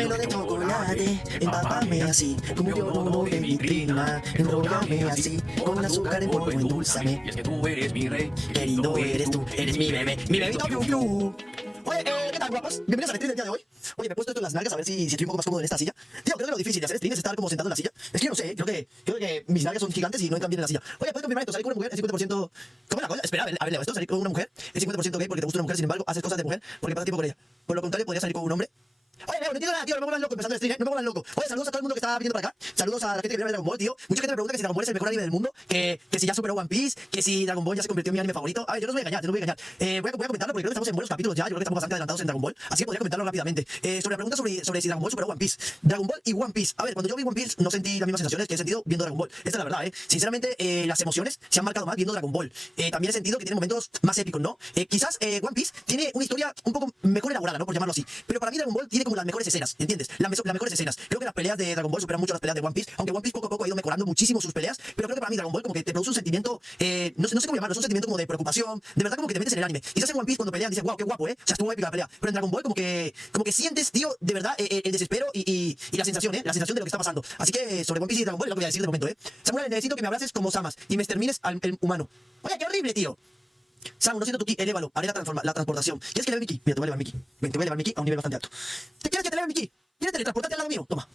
caramelo de chocolate, empápame así, como yo no en vitrina, enróllame así, con azúcar en polvo, endulzame. Y es que tú eres mi rey. Qué lindo eres tú, eres mi bebé, mi bebito Piu Piu. Oye, ¿qué tal, guapos? Bienvenidos a la stream del día de hoy. Oye, me he puesto esto en las nalgas a ver si estoy un poco más cómodo en esta silla. Tío, creo que lo difícil de hacer stream es estar como sentado en la silla. Es que yo no sé, creo que mis nalgas son gigantes y no entran bien en la silla. Oye, ¿puedes confirmar esto? Salir con una mujer, el 50%... ¿Cómo es la cosa? Espera, a ver, Leo, esto, salir con una mujer, el 50% gay porque te gusta una mujer, sin embargo, haces cosas de mujer porque pasas tiempo con ella. Por lo contrario, podrías salir con un hombre. Oye, Leo, no entiendo nada, tío, no me pongas loco empezando el stream, no me pongas loco. Oye, saludos a todo el mundo que está viniendo para acá. Saludos a la gente que viene de Dragon Ball, tío. Mucha gente me pregunta que si Dragon Ball es el mejor anime del mundo, que si ya superó One Piece, que si Dragon Ball ya se convirtió en mi anime favorito. A ver, yo no os voy a engañar, voy a comentarlo porque creo que estamos en buenos capítulos ya, yo creo que estamos bastante adelantados en Dragon Ball, así que podría comentarlo rápidamente. Sobre la pregunta sobre si Dragon Ball superó One Piece. Dragon Ball y One Piece. A ver, cuando yo vi One Piece no sentí las mismas sensaciones que he sentido viendo Dragon Ball. Esta es la verdad, Sinceramente, las emociones se han marcado más viendo Dragon Ball. También he sentido que tiene momentos más épicos, ¿no? Quizás One Piece tiene una historia un poco mejor elaborada, ¿no? Por llamarlo así. Pero para mí Dragon Ball tiene como las mejores escenas, ¿entiendes? Las mejores escenas. Creo que las peleas de Dragon Ball superan mucho las peleas de One Piece, aunque One Piece poco a poco ha ido mejorando muchísimo sus peleas, pero creo que para mí Dragon Ball como que te produce un sentimiento, no sé cómo llamarlo, es un sentimiento como de preocupación, de verdad como que te metes en el anime. Quizás en One Piece cuando pelean dices, wow, qué guapo, o sea, estuvo épica la pelea, pero en Dragon Ball como que sientes, tío, de verdad, el desespero y la sensación de lo que está pasando. Así que sobre One Piece y Dragon Ball es lo que voy a decir de momento, Samurai, necesito que me abraces como Samas y me extermines al humano. Oye, qué horrible, tío. Samu, no siento tu ki, elévalo, haré la transportación. ¿Quieres que eleve mi ki? Mira, te voy a elevar mi ki. Ven, te voy a elevar mi ki a un nivel bastante alto. ¿Te quieres que te eleve mi ki? ¿Quieres teletransportarte al lado mío? Toma.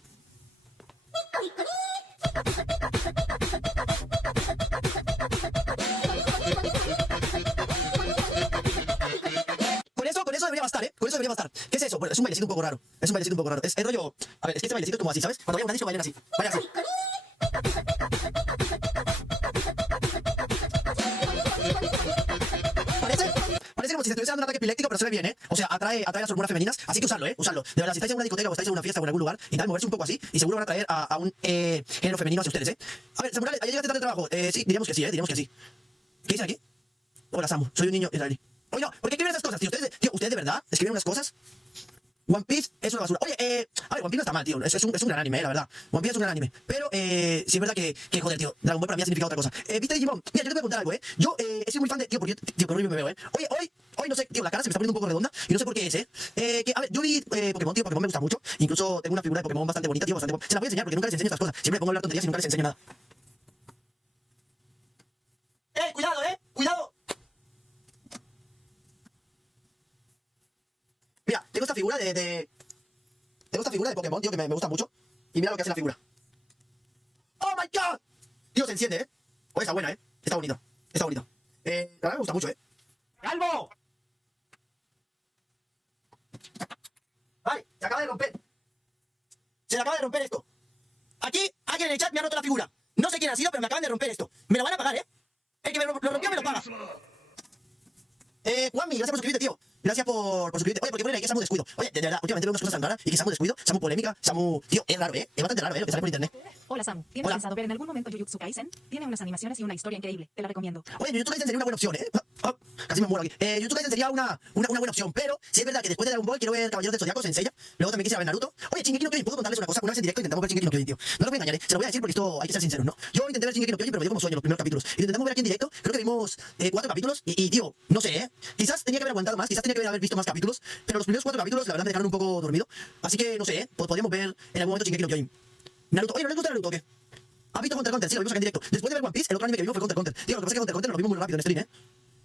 Con eso debería bastar, Con eso debería bastar. ¿Qué es eso? Bueno, es un bailecito un poco raro. Es rollo... A ver, es que este bailecito es como así, ¿sabes? Cuando vaya a una disco bailan así. Vaya así. Parece como si se estuviese dando un ataque epiléptico, pero se ve bien, O sea, atrae las hormonas femeninas, así que usarlo, usarlo. De verdad, si estáis en una discoteca o estáis en una fiesta o en algún lugar, y tal, moverse un poco así, y seguro van a traer a un género femenino hacia ustedes, A ver, Samurai, ¿ayer llegaste tarde de trabajo? Sí, diríamos que sí, diríamos que sí. ¿Qué dice aquí? Hola, Samu, soy un niño israelí. Oye, no, ¿por qué escriben esas cosas, tío? ¿Ustedes de verdad escriben unas cosas? One Piece es una basura. Oye, a ver, One Piece no está mal, tío. Es un gran anime, la verdad. One Piece es un gran anime. Pero, sí es verdad que joder, tío. Dragon Ball para mí ha significado otra cosa. ¿Viste Digimon? Mira, yo te voy a contar algo, Yo he sido muy fan de. Tío, qué horrible me veo, Oye, hoy no sé, tío, la cara se me está poniendo un poco redonda. Y no sé por qué es, a ver, yo vi Pokémon, tío. Pokémon me gusta mucho. Incluso tengo una figura de Pokémon bastante bonita, tío. Se la voy a enseñar porque nunca les enseño estas cosas. Siempre pongo a hablar tonterías y nunca les enseño nada. Cuidado, cuidado. Mira, tengo esta figura Tengo esta figura de Pokémon, tío, que me gusta mucho. Y mira lo que hace la figura. ¡Oh, my God! Tío, se enciende, Oye, está buena, Está bonito. Está bonito. La verdad me gusta mucho, ¡Calvo! Vale, se acaba de romper. Se le acaba de romper esto. Aquí, alguien en el chat me ha roto la figura. No sé quién ha sido, pero me acaban de romper esto. Me lo van a pagar, El que me lo rompió me lo paga. Juanmi, gracias por suscribirte, tío. Gracias por suscribirte. Oye, porque ponen ahí que Samu descuido. Oye, de verdad, últimamente veo unas cosas tan raras y que Samu descuido, Samu polémica, Samu... Tío, es raro, Es bastante raro, lo que sale por internet. Hola, Samu. ¿Tienes pensado ver en algún momento Jujutsu Kaisen? Tiene unas animaciones y una historia increíble. Te la recomiendo. Oye, Jujutsu Kaisen sería una buena opción, casi me muero aquí. Jujutsu Kaisen sería una buena opción, pero sí es verdad que después de Dragon Ball quiero ver Caballeros del Zodiaco, Senseiya. Luego también quisiera ver Naruto. Oye, Shingeki no Kyojin, ¿puedo contarles una cosa? Una vez en directo intentamos ver Shingeki no Kyojin, tío. No los voy a engañar, Se lo voy a decir porque esto hay que ser sinceros, ¿no? Yo intenté ver Shingeki no Kyojin, pero me dio como sueño los primeros capítulos. Y lo intentamos ver aquí en directo. Creo que vimos 4 capítulos y, tío, no sé, Quizás tenía que haber aguantado más, quizás tenía que haber visto más capítulos, pero los primeros 4 capítulos la verdad me dejaron un poco dormido. Así que no sé, podríamos ver en algún momento Shingeki no Kyojin. Naruto, oye, ¿no les gusta Naruto o qué? ¿Has visto Hunter x Hunter? Sí, lo vimos aquí en directo. Después de ver One Piece, el otro anime que vimos fue Hunter x Hunter. Tío, lo que pasa es que Hunter x Hunter lo vimos muy rápido en stream,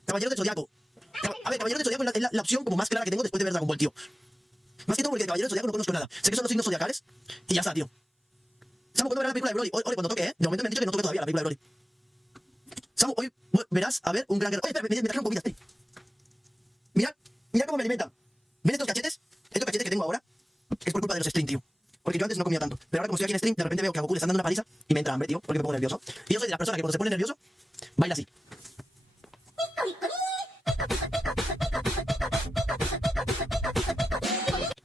Caballeros del Zodiaco. A ver, Caballeros del Zodiaco es la opción como más clara que tengo después de ver Dragon Ball, tío. Más que todo porque de Caballeros del Zodiaco no conozco nada. Sé que son los signos zodiacales y ya está, tío. Samu, ¿cuándo verás la película de Broly? Hoy cuando toque, De momento me han dicho que no toque todavía la película de Broly. Samu, hoy verás a ver un gran guerrero. Oye, espera, me trajeron comida, Mirad cómo me alimentan. ¿Ven estos cachetes? Estos cachetes que tengo ahora es por culpa de los streams, tío. Porque yo antes no comía tanto. Pero ahora como estoy aquí en stream, de repente veo que a Goku le están dando una paliza y me entra hambre, tío, porque me pongo nervioso. Y yo soy de las personas que cuando se pone nervioso, baila así.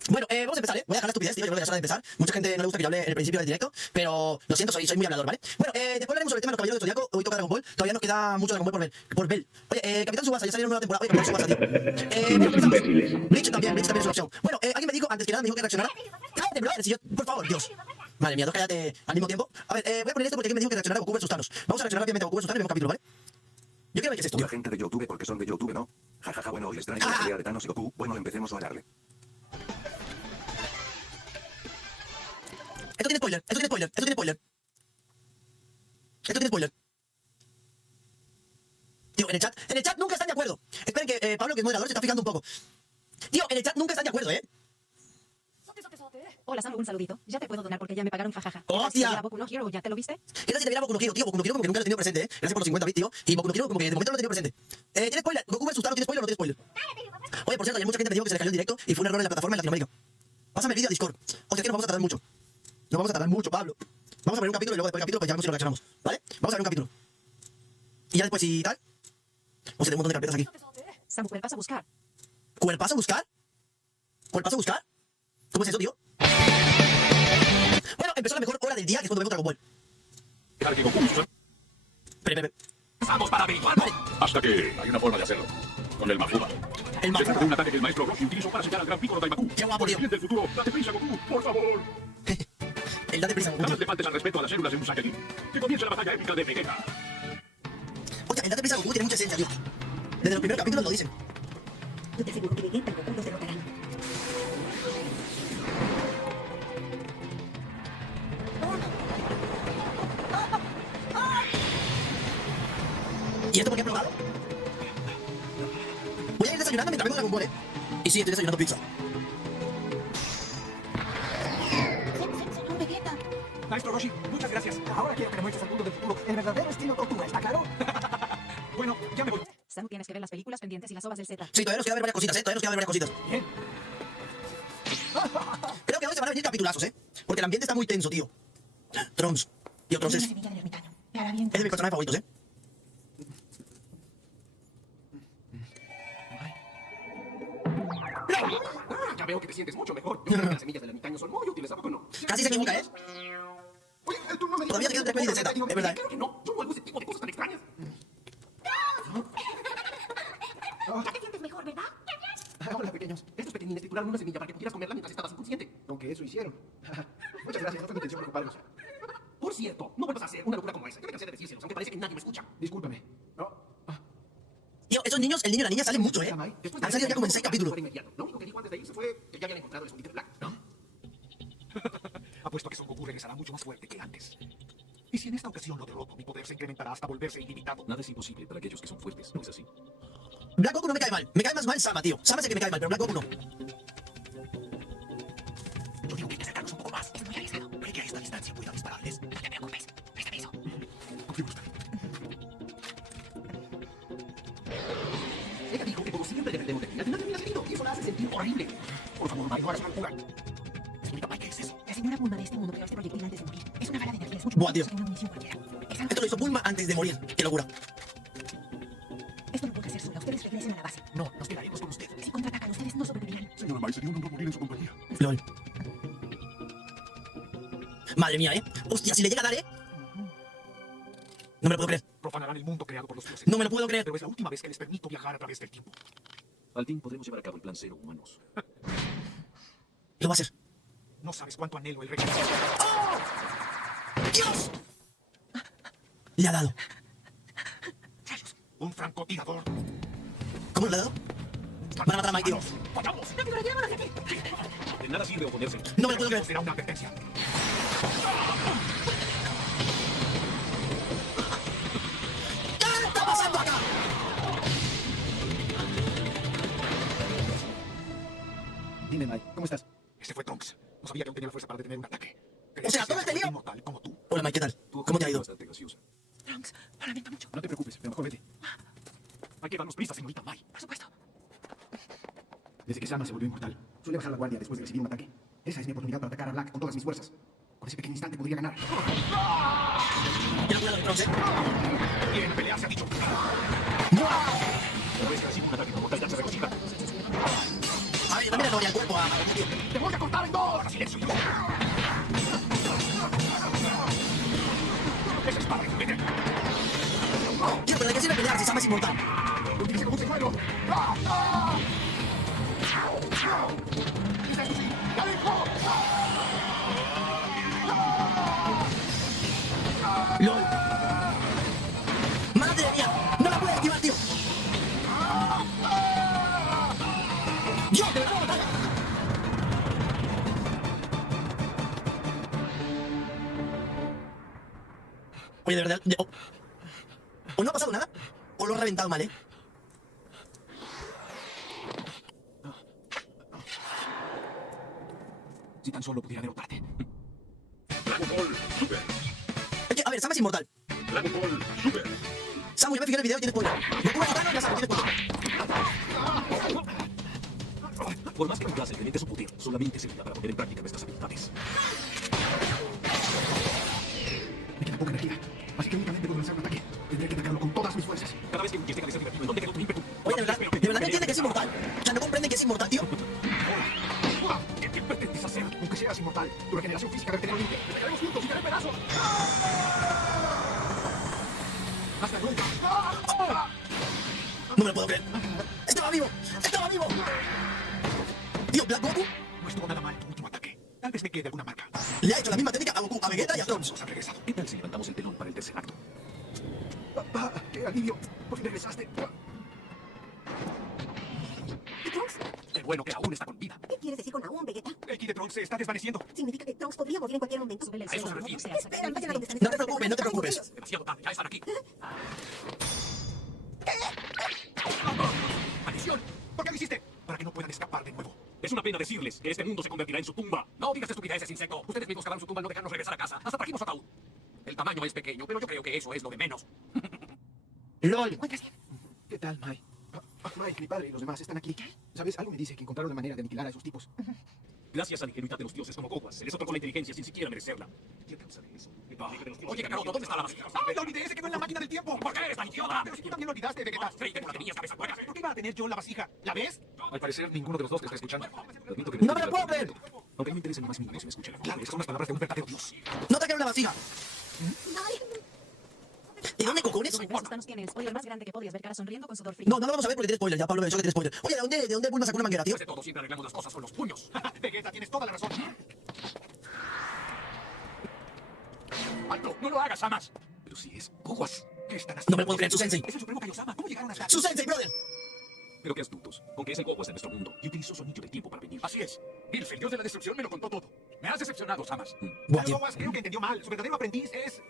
Bueno, vamos a empezar, Voy a dejar la estupidez, tío, yo creo que ya es hora de empezar. Mucha gente no le gusta que yo hable en el principio del directo, pero lo siento, soy muy hablador, ¿vale? Bueno, después hablaremos sobre el tema de los Caballeros del Zodiaco. Hoy toca Dragon Ball, todavía nos queda mucho Dragon Ball por ver. Oye, Capitán Tsubasa, ya salieron una nueva temporada. Oye, Capitán Tsubasa, tío. Mira, comenzamos. Bleach también es una opción. Bueno, alguien me dijo, antes que nada, me dijo que reaccionara. Cállate, brother, si yo, por favor, Dios. Madre mía, dos cállate al mismo tiempo. A ver, voy a poner esto porque alguien me dijo que reaccionara a Goku vs Thanos. Vamos a reaccionar rápidamente a Goku vs Thanos y vemos capítulo, ¿vale? Yo quiero ver qué es esto, La gente de YouTube porque son de YouTube, ¿no? Jajaja, bueno, hoy les traigo la pelea de Thanos y Goku. Bueno, empecemos a darle. Esto tiene spoiler, esto tiene spoiler, esto tiene spoiler. Esto tiene spoiler. Tío, en el chat nunca están de acuerdo. Esperen que Pablo, que es moderador, se está fijando un poco. Tío, en el chat nunca están de acuerdo, ¿eh? Hola, Samu, un saludito. Ya te puedo donar porque ya me pagaron, jajaja. ¡Hostia! ¿Y Boku no Hero, ya te lo viste? ¿Qué tal si te viera Boku no Hero, tío? Boku no Hero como que nunca lo he tenido presente, ¿eh? Gracias por los 50 bits, tío. Y Boku no Hero como que de momento no lo he tenido presente. ¿Tiene spoiler? ¿Goku vs. Taro tiene spoiler o no tiene spoiler? Oye, por cierto, hay mucha gente me dijo que se le cayó el directo y fue un error en la plataforma en Latinoamérica. Pásame el vídeo a Discord. Hostia, es que nos vamos a tardar mucho. Nos vamos a tardar mucho, Pablo. Vamos a ver un capítulo y luego después del capítulo pues ya vemos si lo reaccionamos, ¿vale? Vamos a ver un capítulo. Y ya después si tal. Vamos a tener un montón de carpetas aquí. Samu, ¿cuál vas a buscar? ¿Cuerpazo a buscar? ¿Cuerpazo a buscar? ¿Cómo es eso, tío? Bueno, empezó la mejor hora del día, que es cuando vemos Dragon Ball. Dejar que Goku sus... Espera. ¡Vamos para averiguarlo! Hasta que hay una forma de hacerlo. Con el Mafuba. El Se trata de Mafuba. un ataque que el maestro Roshi utilizó para sellar al gran Piccolo Daimaku. Qué guapo, tío. Presidente del futuro, date prisa, Goku, por favor. El date prisa, Goku. Jamás le faltes al respeto a las células de un Saiyajin. Que comience la batalla épica de Vegeta. Hostia, el date prisa, Goku tiene mucha esencia, tío. Desde los primeros capítulos lo dicen. Yo te aseguro que Vegeta y Goku los derrotarán. ¿Y esto por qué ha explotado? Voy a ir desayunando mientras veo Dragon Ball, ¿eh? Y sí, estoy desayunando pizza. Señor Vegeta. Maestro Roshi, muchas gracias. Ahora quiero que le muestres al mundo del futuro el verdadero estilo tortuga, ¿está claro? Bueno, ya me voy. Samu, tienes que ver las películas pendientes y las ovas del Z. Sí, todavía nos queda ver varias cositas, ¿eh? Todavía nos queda ver varias cositas. Bien. Creo que hoy se van a venir capitulazos, ¿eh? Porque el ambiente está muy tenso, tío. Trunks. Tío, Trunks Una es semilla del ermitaño. Me hará bien. de mis personajes favoritos, ¿eh? Ya veo que te sientes mucho mejor. Yo creo que las semillas del ermitaño son muy útiles, ¿a poco no? Casi se equivoca, ¿eh? Oye, tú no me Todavía te quedan 3 pelis de Z, es verdad. Claro que no. Yo no hago ese tipo de cosas tan extrañas. Ya te sientes mejor, ¿verdad? Hola, pequeños. Estos pequeñines trituraron una semilla para que pudieras comerla mientras estabas inconsciente. Aunque eso hicieron. Muchas gracias. No fue mi intención preocuparlos. Por cierto, no vuelvas a hacer una locura como esa. Yo me cansé de decírselos, aunque parece que nadie me escucha. Discúlpame. No. Tío, esos niños, el niño y la niña salen mucho, ¿eh? Han salido ya como en 6 capítulos. Lo único que dijo antes de irse fue que ya habían encontrado el escondite black, ¿no? Apuesto a que Son Goku regresará mucho más fuerte que antes. Y si en esta ocasión lo derroto, mi poder se incrementará hasta volverse ilimitado. Nada es imposible para aquellos que son fuertes, ¿no es así? Black Goku no me cae mal. Me cae más mal Sama, tío. Sama es el que me cae mal, pero Black Goku no. Yo digo que hay que acercarnos un poco más. Es muy arriesgado. Cree que a esta distancia pueda dispararles. No te preocupes. Préstame eso. Confío en usted. Ella dijo que como siempre dependemos de ti. Al final terminas herido y eso la hace sentir horrible. Por favor, Mai, no hagas una locura. Señorita Mai, ¿qué es eso? La señora Bulma de este mundo creó este proyectil antes de morir. Es una bala de energía. Es mucho Buah, más tío. poderosa que una munición cualquiera. Es algo- Esto lo hizo Bulma antes de morir. Qué locura. Esto no puede ser sola. Ustedes regresen a la base. No, nos quedaremos con usted. Si contraatacan, ustedes no sobrevivirán. Señora Mai, sería un honor morir en su compañía. LOL. Madre mía, ¿eh? Hostia, si le llega a dar, ¿eh? No me lo puedo creer. Profanarán el mundo creado por los dioses. No me lo puedo creer. Pero es la última vez que les permito viajar a través del tiempo. Al fin podremos llevar a cabo el plan cero humanos. Lo va a hacer. No sabes cuánto anhelo el regreso. ¡Dios! Le ha dado. Un francotirador. ¿Cómo le ha dado? Van a matar a Mike, tío. ¡Vayamos! De nada sirve oponerse. No me lo puedo creer. Será una advertencia. ¿Qué está pasando acá? Dime, Mai, ¿cómo estás? Este fue Trunks. No sabía que aún tenía la fuerza para detener un ataque. O sea, todo este lío. Inmortal como tú. Hola, Mike, ¿qué tal? Tu ¿Cómo te ha opinión ido? es bastante graciosa. Trunks, lo lamento mucho. No te preocupes, pero mejor vete. Hay que darnos prisa, señorita Mai. Por supuesto. Desde que Sama se volvió inmortal, suele bajar la guardia después de recibir un ataque. Esa es mi oportunidad para atacar a Black con todas mis fuerzas. Con ese pequeño instante podría ganar. Mira, cuidado, Trunks, ¿eh? Bien, pelea se ha dicho. Una vez que recibo un ataque con mortal, ya se regocija. A ver, yo también le doy al cuerpo a Goku, tío. ¡Te voy a cortar en dos! ¡Ahora silencio! ¡Esa espada es juguete! Tío, pero ¿de qué sirve pelear si Sama es inmortal? ¡Lo utilicé como un señuelo! ¡Ah! ¡Ah! ¡Quizá esto sí! ¡Ya dijo! LOL. ¡Madre mía! ¡No la puedo esquivar, tío! ¡Dios, de verdad! Oye, de verdad, o no ha pasado nada, o lo ha reventado mal, ¿eh? Si tan solo pudiera derrotarte. Dragon Ball Super. Es que, a ver, Sama es inmortal. Dragon Ball Super. Samu, ya me fijé en el video y tiene spoiler. Goku es gitano y ya sabe, tiene spoiler. Por más que mi clase implemente su poder, solamente servirá para poner en práctica nuestras habilidades. Me queda poca energía, así que únicamente puedo lanzar un ataque. Tendré que atacarlo con todas mis fuerzas. Cada vez que huyes deja de ser divertido. ¿En dónde quedó tu ímpetu? Oye, ¿de verdad que entiende que es inmortal? O sea, ¿no comprende que es inmortal, tío? ¿Qué pretendes hacer? Aunque seas inmortal, tu regeneración física debe tener un límite. Despegaremos juntos y caeré en pedazos. ¡Hasta nunca! No me lo puedo creer. ¡Estaba vivo! ¡Estaba vivo! Tío, Black Goku No estuvo nada mal tu último ataque. Tal vez me quede alguna marca. le ha hecho la misma técnica a Goku, a Vegeta y a Trunks. Nos han regresado. ¿Qué tal si levantamos el telón para el tercer acto? ¡Qué alivio! Por fin regresaste. ¿Y Trunks? Qué bueno que aún está con vida. ¿Qué quieres decir con aún, Vegeta? El ki de Trunks se está desvaneciendo. Significa que Trunks podría morir en cualquier momento. Súbele el A eso suelo, se no refiere. seas Esperan, vayan a donde están. No te preocupes, no te preocupes. Demasiado tarde, ya están aquí. ¡Maldición! ¿Por qué lo hiciste? Para que no puedan escapar de nuevo. Es una pena decirles que este mundo se convertirá en su tumba. No digas estupideces, insecto. Ustedes mismos cavaron su tumba al no dejarnos regresar a casa. Hasta trajimos ataúd. El tamaño es pequeño, pero yo creo que eso es lo de menos. LOL. ¿Qué tal, Mai? Mike, mi padre y los demás están aquí. ¿Sabes? Algo me dice que encontraron la manera de aniquilar a esos tipos. Gracias a la ingenuidad de los dioses como Goku, se les otorgó la inteligencia sin siquiera merecerla. ¿Y a causa de eso? El poder de los dioses- Oye, Kakaroto, ¿dónde está la vasija? ¡Ay, la olvidé! ¡Se quedó en la máquina del tiempo! ¿Por qué eres tan idiota? Pero si tú también lo olvidaste, Vegeta. Creí que tú la tenías, cabeza hueca. ¿Por qué iba a tener yo la vasija? ¿La ves? Al parecer, ninguno de los dos te está escuchando. Admito que ¡No me lo puedo creer! Aunque no me interesa ni más mínimo si me escuchan. Claro, estas son las palabras de un verdadero dios. No te quiero una vasija. ¿Y dónde cojones? Tu reverso Thanos tiene el spoiler más grande que podías ver, cara sonriendo con sudor frío. No, no lo vamos a ver porque tiene spoiler. Ya Pablo me ha dicho que tiene spoiler. Oye, ¿de dónde Bulma sacó una manguera, tío? Después de todo, siempre arreglamos las cosas con los puños. Vegeta, tienes toda la razón. ¡Alto! ¡No lo hagas, Samas! Pero si es Goku. ¿Qué están No haciendo? me lo puedo creer, su sensei. Es el Supremo Kaiosama. ¿Cómo llegaron hasta ¡Su sensei, brother! Pero qué astutos. Con que es el Goku de nuestro mundo. Y utilizó su anillo del tiempo para venir. Así es. Bills, el dios de la destrucción, me lo contó todo. Me has decepcionado, Samas. Buah, tío. Algo más, creo que entendió mal. Su verdadero aprendiz es...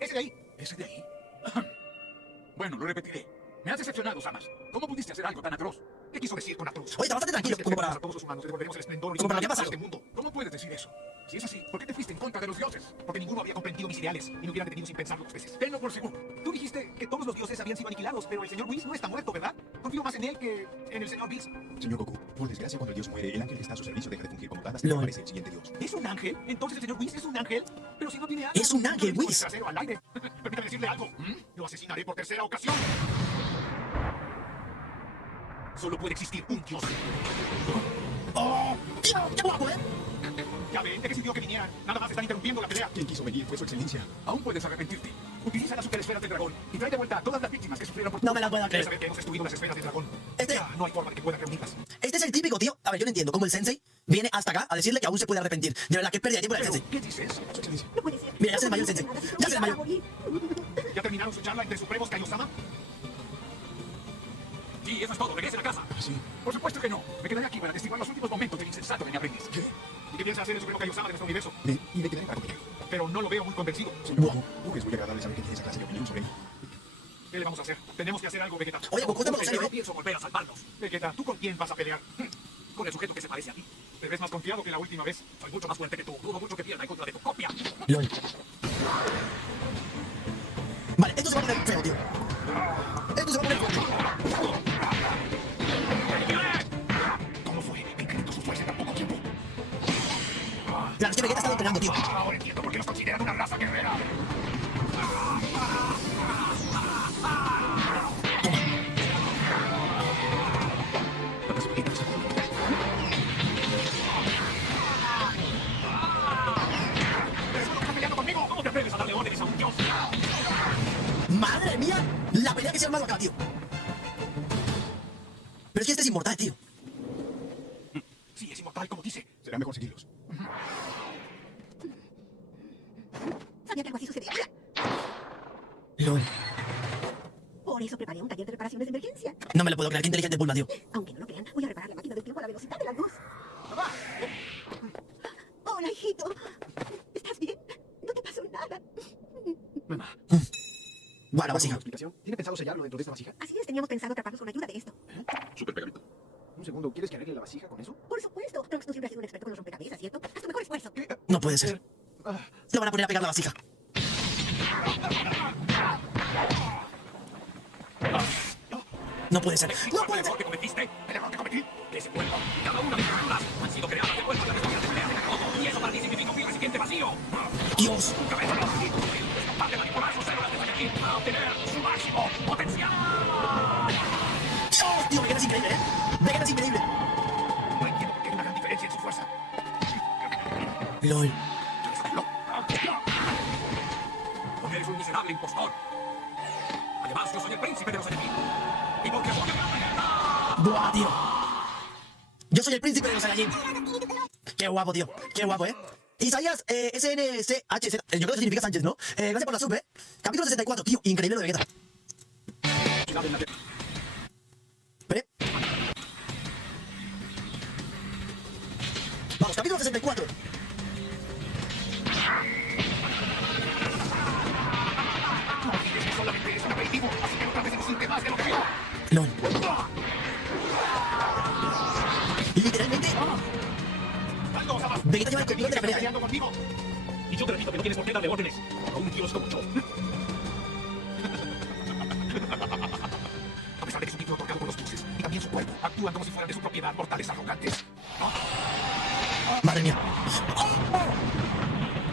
ese de ahí. ¿Ese de ahí? Bueno, lo repetiré. Me has decepcionado, Samas. ¿Cómo pudiste hacer algo tan atroz? ¿Qué quiso decir con atroz? Oye, está bastante tranquilo, como para... A todos los humanos les devolveremos el esplendor Como para qué ha original pasado. de este mundo. ¿Cómo puedes decir eso? Si es así, ¿Por qué te fuiste en contra de los dioses? Porque ninguno había comprendido mis ideales y me hubieran detenido sin pensarlo dos veces. tenlo por seguro. Tú dijiste que todos los dioses habían sido aniquilados, pero el señor Whis no está muerto, ¿verdad? Confío más en él que en el señor Bills. Señor Goku, por desgracia, cuando el dios muere, el ángel que está a su servicio deja de fungir como tal hasta que Lol. aparece el siguiente dios. ¿Es un ángel? Entonces el señor Whis es un ángel. Pero si no tiene alas. Es un ángel, no le Whis. pone trasero al aire. Permítame decirle algo. Lo asesinaré por tercera ocasión. Solo puede existir un dios. ¡Oh! ¡Tío! ¡Qué guapo, eh! Ya ven, ¿de qué sirvió que vinieran? Nada más están interrumpiendo la pelea. Quien quiso venir fue su excelencia. Aún puedes arrepentirte. Utiliza las superesferas del dragón y trae de vuelta a todas las víctimas que sufrieron por tu No me la puedo Debes creer. saber que hemos destruido las esferas del dragón. Este- Ya no hay forma de que puedan reunirlas. Este es el típico, tío. A ver, yo no entiendo cómo el sensei viene hasta acá a decirle que aún se puede arrepentir. De verdad, qué pérdida de tiempo el sensei. ¿Qué dices? Su excelencia. No puede ser. Mira, ya se desmayó el sensei. Ya se desmayó. ¿Ya terminaron su charla entre supremos Kaiosama? Sí, eso es todo. Regresen a casa. Sí. Por supuesto que no. Me quedaré aquí para testiguar los últimos momentos del insensato de mi aprendiz. ¿Qué? ¿Y qué piensa hacer el supremo Kaiosama de nuestro universo? Y me quedaré para acompañarlo. Pero no lo veo muy convencido. Señor Goku, es muy agradable saber que tiene esa clase de opinión sobre mí. ¿Qué le vamos a hacer? Tenemos que hacer algo, Vegeta. Oye, Goku, te No lo serio, eh. pienso volver a salvarlos. Vegeta, ¿tú con quién vas a pelear? Con el sujeto que se parece a ti. ¿Te ves más confiado que la última vez? Soy mucho más fuerte que tú. Dudo mucho que pierda en contra de tu copia. LOL. Vale, esto se va a poner feo, tío. Esto se va a poner feo. ¿Cómo fue que incrementó su fuerza en tan poco tiempo? Claro, es que Vegeta está entrenando, tío. Ahora entiendo por qué los consideran una raza guerrera. ¿Acaso Vegeta está con ¿Estás peleando conmigo? ¿Cómo te atreves a darle órdenes a un dios? ¡Madre mía! La pelea que se ha armado acá, tío. Pero es que este es inmortal, tío. Sí, es inmortal, como dice. Será mejor seguirlos. Sabía que algo así sucedería. LOL. Por eso preparé un taller de reparaciones de emergencia. No me lo puedo creer, qué inteligente Bulma, tío. Aunque no lo crean, voy a reparar la máquina del tiempo a la velocidad de la luz. Hola, hijito. ¿Estás bien? No te pasó nada. Mamá, la vasija. ¿Explicación? ¿Tiene pensado sellarlo dentro de esta vasija? Así es, teníamos pensado atraparlos con ayuda de esto. Super pegamento. Un segundo, ¿quieres que arregle la vasija con eso? Por supuesto. Trunks, tú siempre has sido un experto con los rompecabezas, ¿cierto? Haz tu mejor esfuerzo. ¿Qué? No puede ser. Ah, Lo van a poner a pegar la vasija. No puede ser. No puede ser. ¿El error que cometiste? ¿El error que cometí? Que ese cuerpo y cada una de sus figuras han sido creadas de vuelta a la historia de pelea de todo. Y eso para ti significa un recipiente vacío. Dios. Tu cabeza no es capaz de manipular sus células de Saiyajin a obtener su máximo potencial. Dios, tío, Vegeta es increíble, ¿eh? Vegeta es increíble. No entiendo por qué hay una gran diferencia en su fuerza. LOL. ¿Quieres saberlo? Porque eres un miserable impostor. Además, yo soy el príncipe de los enemigos. Y porque soy el gran leyenda. Buah, tío. Yo soy el príncipe de los Saiyajin. Qué guapo, tío. Qué guapo, ¿eh? Isaías, SNCHZ. Yo creo que significa Sánchez, ¿no? Gracias por la sub, ¿eh? Capítulo 64, tío. Increíble lo de Vegeta. Espere. Vamos, capítulo 64. Solamente es un aperitivo, así que no trates de lucirte más de lo que veo. LOL. Literalmente, Algo, Sabas. Vegeta lleva el control de la pelea. Peleando conmigo. Y yo te repito que no tienes por qué darle órdenes a un dios como yo. A pesar de que su título otorgado por los dioses y también su cuerpo actúan como si fueran de su propiedad mortales arrogantes. Madre mía.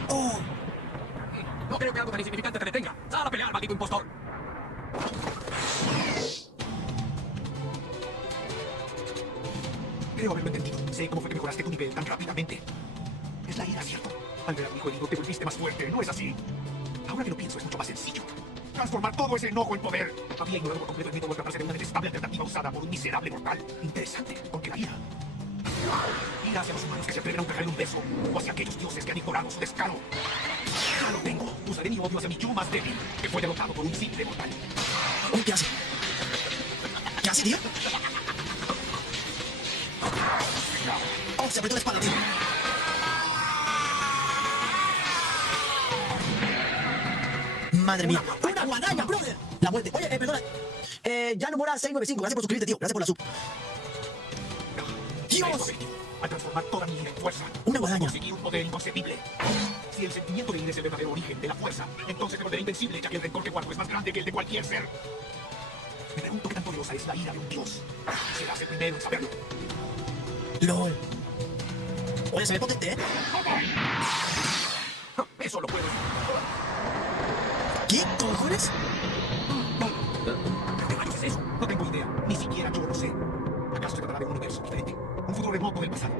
Oh. No creo que algo tan insignificante te detenga. ¡Sal a pelear, maldito impostor! Creo haberlo entendido. Sé cómo fue que mejoraste tu nivel tan rápidamente. Es la ira, ¿cierto? Al ver a mi hijo herido te volviste más fuerte, ¿no es así? Ahora que lo pienso, es mucho más sencillo. Transformar todo ese enojo en poder. Había ignorado por completo el método de tratarse de una detestable alternativa usada por un miserable mortal. Interesante, porque la ira... Ira hacia los humanos que se atreven a encajar en un beso, o hacia aquellos dioses que han ignorado su descaro. Ya lo tengo. Usaré mi odio hacia mi yo más débil, que fue derrotado por un simple mortal. Uy, ¿qué hace? ¿Qué hace, tío? Oh, se apretó la espalda, tío. Madre mía. ¡Una guadaña, brother! La muerte. Oye, perdona. Ya no mora 695. Gracias por suscribirte, tío. Gracias por la sub. ¡Dios! Al transformar toda mi ira en fuerza, Una guadaña. conseguí un poder inconcebible. Si el sentimiento de ira es el verdadero origen de la fuerza, entonces me volveré invencible, ya que el rencor que guardo es más grande que el de cualquier ser. Me pregunto qué tan poderosa es la ira de un dios. Serás el primero en saberlo. LOL. Oye, se ve potente, ¿eh? Eso lo puedo. ¿Qué cojones? ¿Qué rayos es eso? No tengo idea. Ni siquiera yo lo sé. ¿Acaso se tratará de un universo diferente? ¿Un futuro remoto del pasado?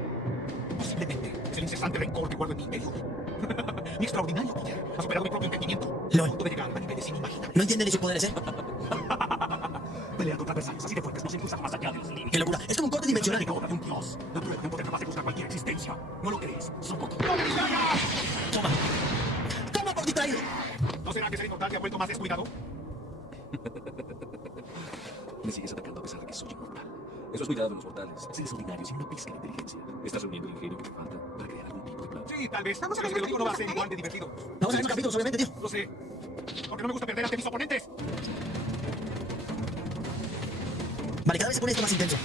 Posiblemente es el incesante rencor que guardo en mi interior. Mi extraordinario poder ha superado mi propio entendimiento. LOL. A punto de llegar a niveles inimaginables. No entiende ni sus poderes, ¿eh? Pelear contra adversarios así de fuertes nos impulsa más allá de los límites. ¡Qué locura! Es como un corte dimensional. La obra de un dios. La prueba de un poder capaz de cruzar cualquier existencia. ¿No lo crees? Son poco. Toma. Toma por distraído. ¿No será que ser inmortal te ha vuelto más descuidado? Me sigues atacando a pesar de que soy inmortal. Eso es cuidado de los mortales. Seres ordinarios y una pizca de inteligencia. Estás reuniendo el ingenio que te falta para crear algún tipo de plan. Sí, tal vez. Pero es que lo digo no va a ser igual de divertido. Vamos a ver los capítulos, obviamente, tío. Lo sé. Porque no me gusta perder ante mis oponentes. Vale, cada vez se pone esto más intenso.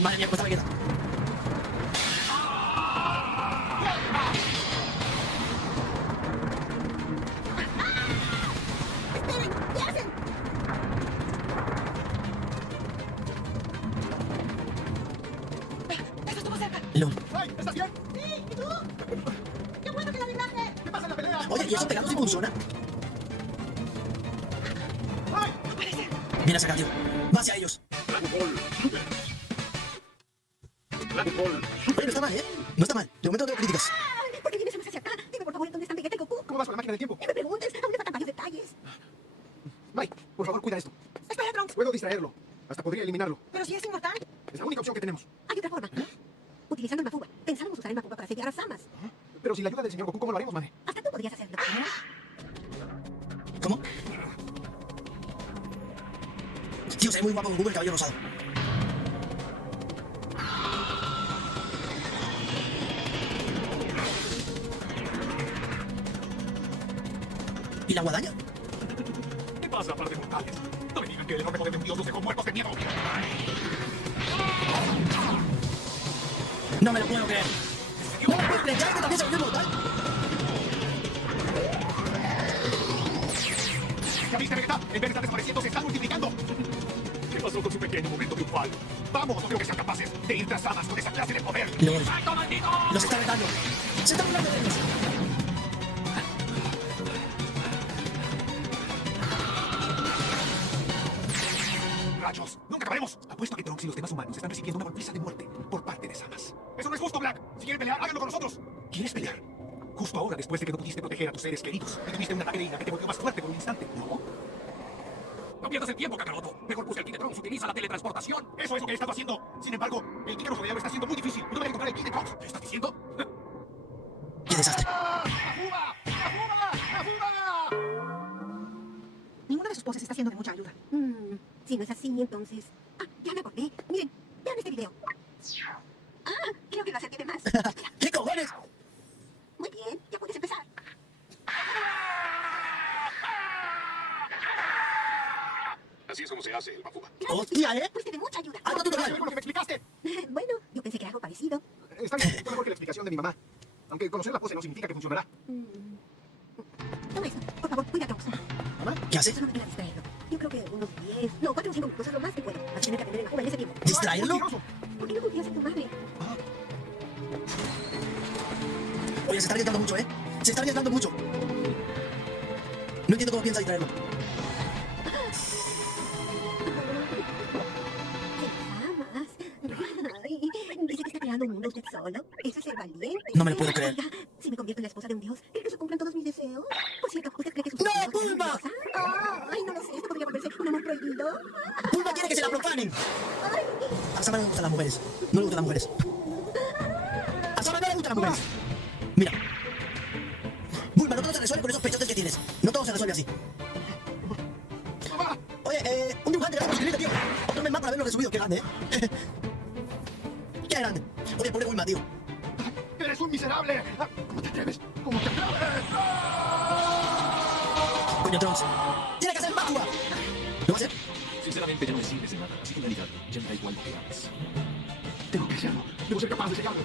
Madre mía, cómo está Vegeta. ¡Esperen! ¿Qué hacen? ¡Eso estuvo cerca! LOL. ¡Ay! ¿Estás bien? ¡Sí! ¿Y tú? ¡Qué bueno que la libraste! ¿Qué pasa en la pelea? Oye, ¿y eso pegado si funciona? ¡Ay! ¡No puede ser! Viene a sacar, tío. Va hacia ellos. Dragon Ball Super. Dragon Ball Super. Oye, no está mal, ¿eh? No está mal. De momento no tengo críticas. ¡Ay! ¿Por qué vienes más hacia acá? Dime, por favor, ¿dónde están Vegeta y Goku? ¿Cómo vas con la máquina del tiempo? No me preguntes, aún me faltan varios detalles. Mike, por favor, cuida esto. Espera, Trunks. Puedo distraerlo. Hasta podría eliminarlo. Pero si es inmortal, Es la única opción que tenemos. hay otra forma. Utilizando el Mafuba. Pensábamos usar el Mafuba para sellar a Samas. Pero sin la ayuda del señor Goku, ¿cómo lo haremos, Mane? Hasta tú podrías hacerlo. ¿Cómo? Tío, se ve muy guapo con Google, el cabello rosado. ¿Y la guadaña? ¿Qué pasa, par de mortales? No me digan que el enorme poder de un dios los dejó muertos de miedo. No me lo puedo creer. No me lo puedo creer, ya este también se volvió mortal. ¿Ya viste, Vegeta? En vez de estar desapareciendo, se está multiplicando. ¿Qué pasó con su pequeño momento triunfal? Vamos, no creo que sean capaces de ir tras Samas con esa clase de poder. Lol. ¡Salto, maldito! Los está retando. Se está burlando de ellos. ¡Rayos! ¡Nunca acabaremos! Apuesto a que Trunks y los demás humanos están recibiendo una golpiza de muerte por parte de Samas. ¡Eso no es justo, Black! Si quieren pelear, háganlo con nosotros. ¿Quieres pelear? Justo ahora, después de que no pudiste proteger a tus seres queridos y tuviste un ataque de ira que te volvió más fuerte por un instante, ¿no? No pierdas el tiempo, Kakaroto. Mejor busca el ki de Trunks. Utiliza la teletransportación. Eso es lo que he estado haciendo. Sin embargo, el ki que nos rodea lo está haciendo muy difícil. No voy a encontrar el ki de Trunks. ¿Qué estás diciendo? ¡Qué desastre! Ninguna de sus poses está siendo de mucha ayuda. Si no es así, entonces... Ah, ya me acordé. Miren, vean este video. Ah, creo que lo acerqué de más. ¿Qué cojones? Muy bien, ya puedes empezar. Así es como se hace el Bakuba. ¡Hostia, eh! Fuiste de mucha ayuda. ¡Alto tutorial! Con lo que me explicaste. Bueno, yo pensé que era algo parecido. Está bien, fue mejor que la explicación de mi mamá. Aunque conocer la pose no significa que funcionará. Toma esto, por favor, cuida a Trunks. ¿Mamá? ¿Qué hace? Solo me queda distraerlo. Yo creo que unos 10, no, 4 o 5 minutos es lo más que puedo. Vas a tener que aprender en la Cuba en ese tiempo. ¿Distraerlo? ¿Por qué no confías en tu madre? Oye, se está arriesgando mucho, ¿eh? Se está arriesgando mucho. No entiendo cómo piensa distraerlo. Ay, dice que está creando un mundo usted solo. Eso es ser valiente. No me lo puedo creer. Oiga, si me convierto en la esposa de un dios, ¿cree que se cumplan todos mis deseos? Por cierto, ¿usted cree que su... ¡No, Bulma! Ay, no lo sé, esto podría volverse un amor prohibido. ¡Bulma quiere que se la profanen! A Sama no le gustan las mujeres. No le gustan las mujeres. A Sama no le gustan las mujeres. Mira. Bulma, no todo se resuelve con esos pechotes que tienes. No todo se resuelve así. Oye, un dibujante, gracias por suscribirte, tío. Otro mes más para verlo resubido. Qué grande, ¿eh? Qué grande. Oye, pobre Bulma, tío. ¡Eres un miserable! ¿Cómo te atreves? ¿Cómo te atreves? Coño, Trunks. ¡Tiene que hacer Bakuba! ¿Lo va a hacer? Sinceramente, ya no me sirves de nada. Así que en realidad, ya me da igual lo que hagas. Tengo que hacerlo. Debo ser capaz de sellarlo.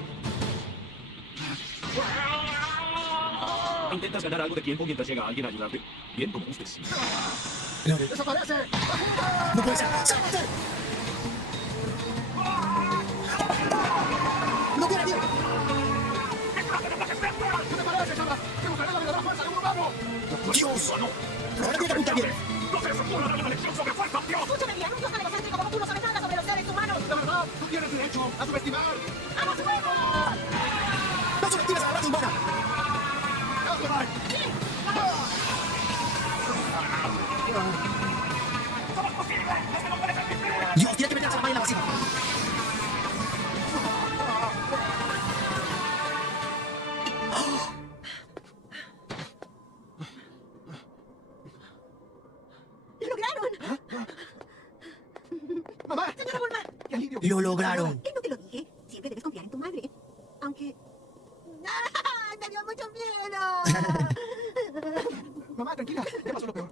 ¿Intentas ganar algo de tiempo mientras llega alguien a ayudarte? Bien, como gustes. ¡Desaparece! No puede ser. ¡Sálvate! ¡No tiene tío! ¿Qué te parece, Sama? ¡Te mostraré la verdadera fuerza de un humano! ¡Dios! Ahora tiene que apuntar bien. ¡No se supone dar una lección sobre fuerza, Dios! Escúchame bien, un dios tan egocéntrico como tú no sabe nada sobre los seres humanos. La verdad, tú tienes derecho a subestimar. ¡Vamos, fuego! ¡No subestimes a la raza humana! Dios, tiene que meterse la mano en la vasija. ¡Lo lograron! ¡Mamá! Señora Bulma, ¡Qué alivio! Lo lograron. ¿Qué no te lo dije? Siempre debes confiar en tu madre. Aunque... ¡Ah! ¡Me dio mucho miedo! Mamá, tranquila. Ya pasó lo peor.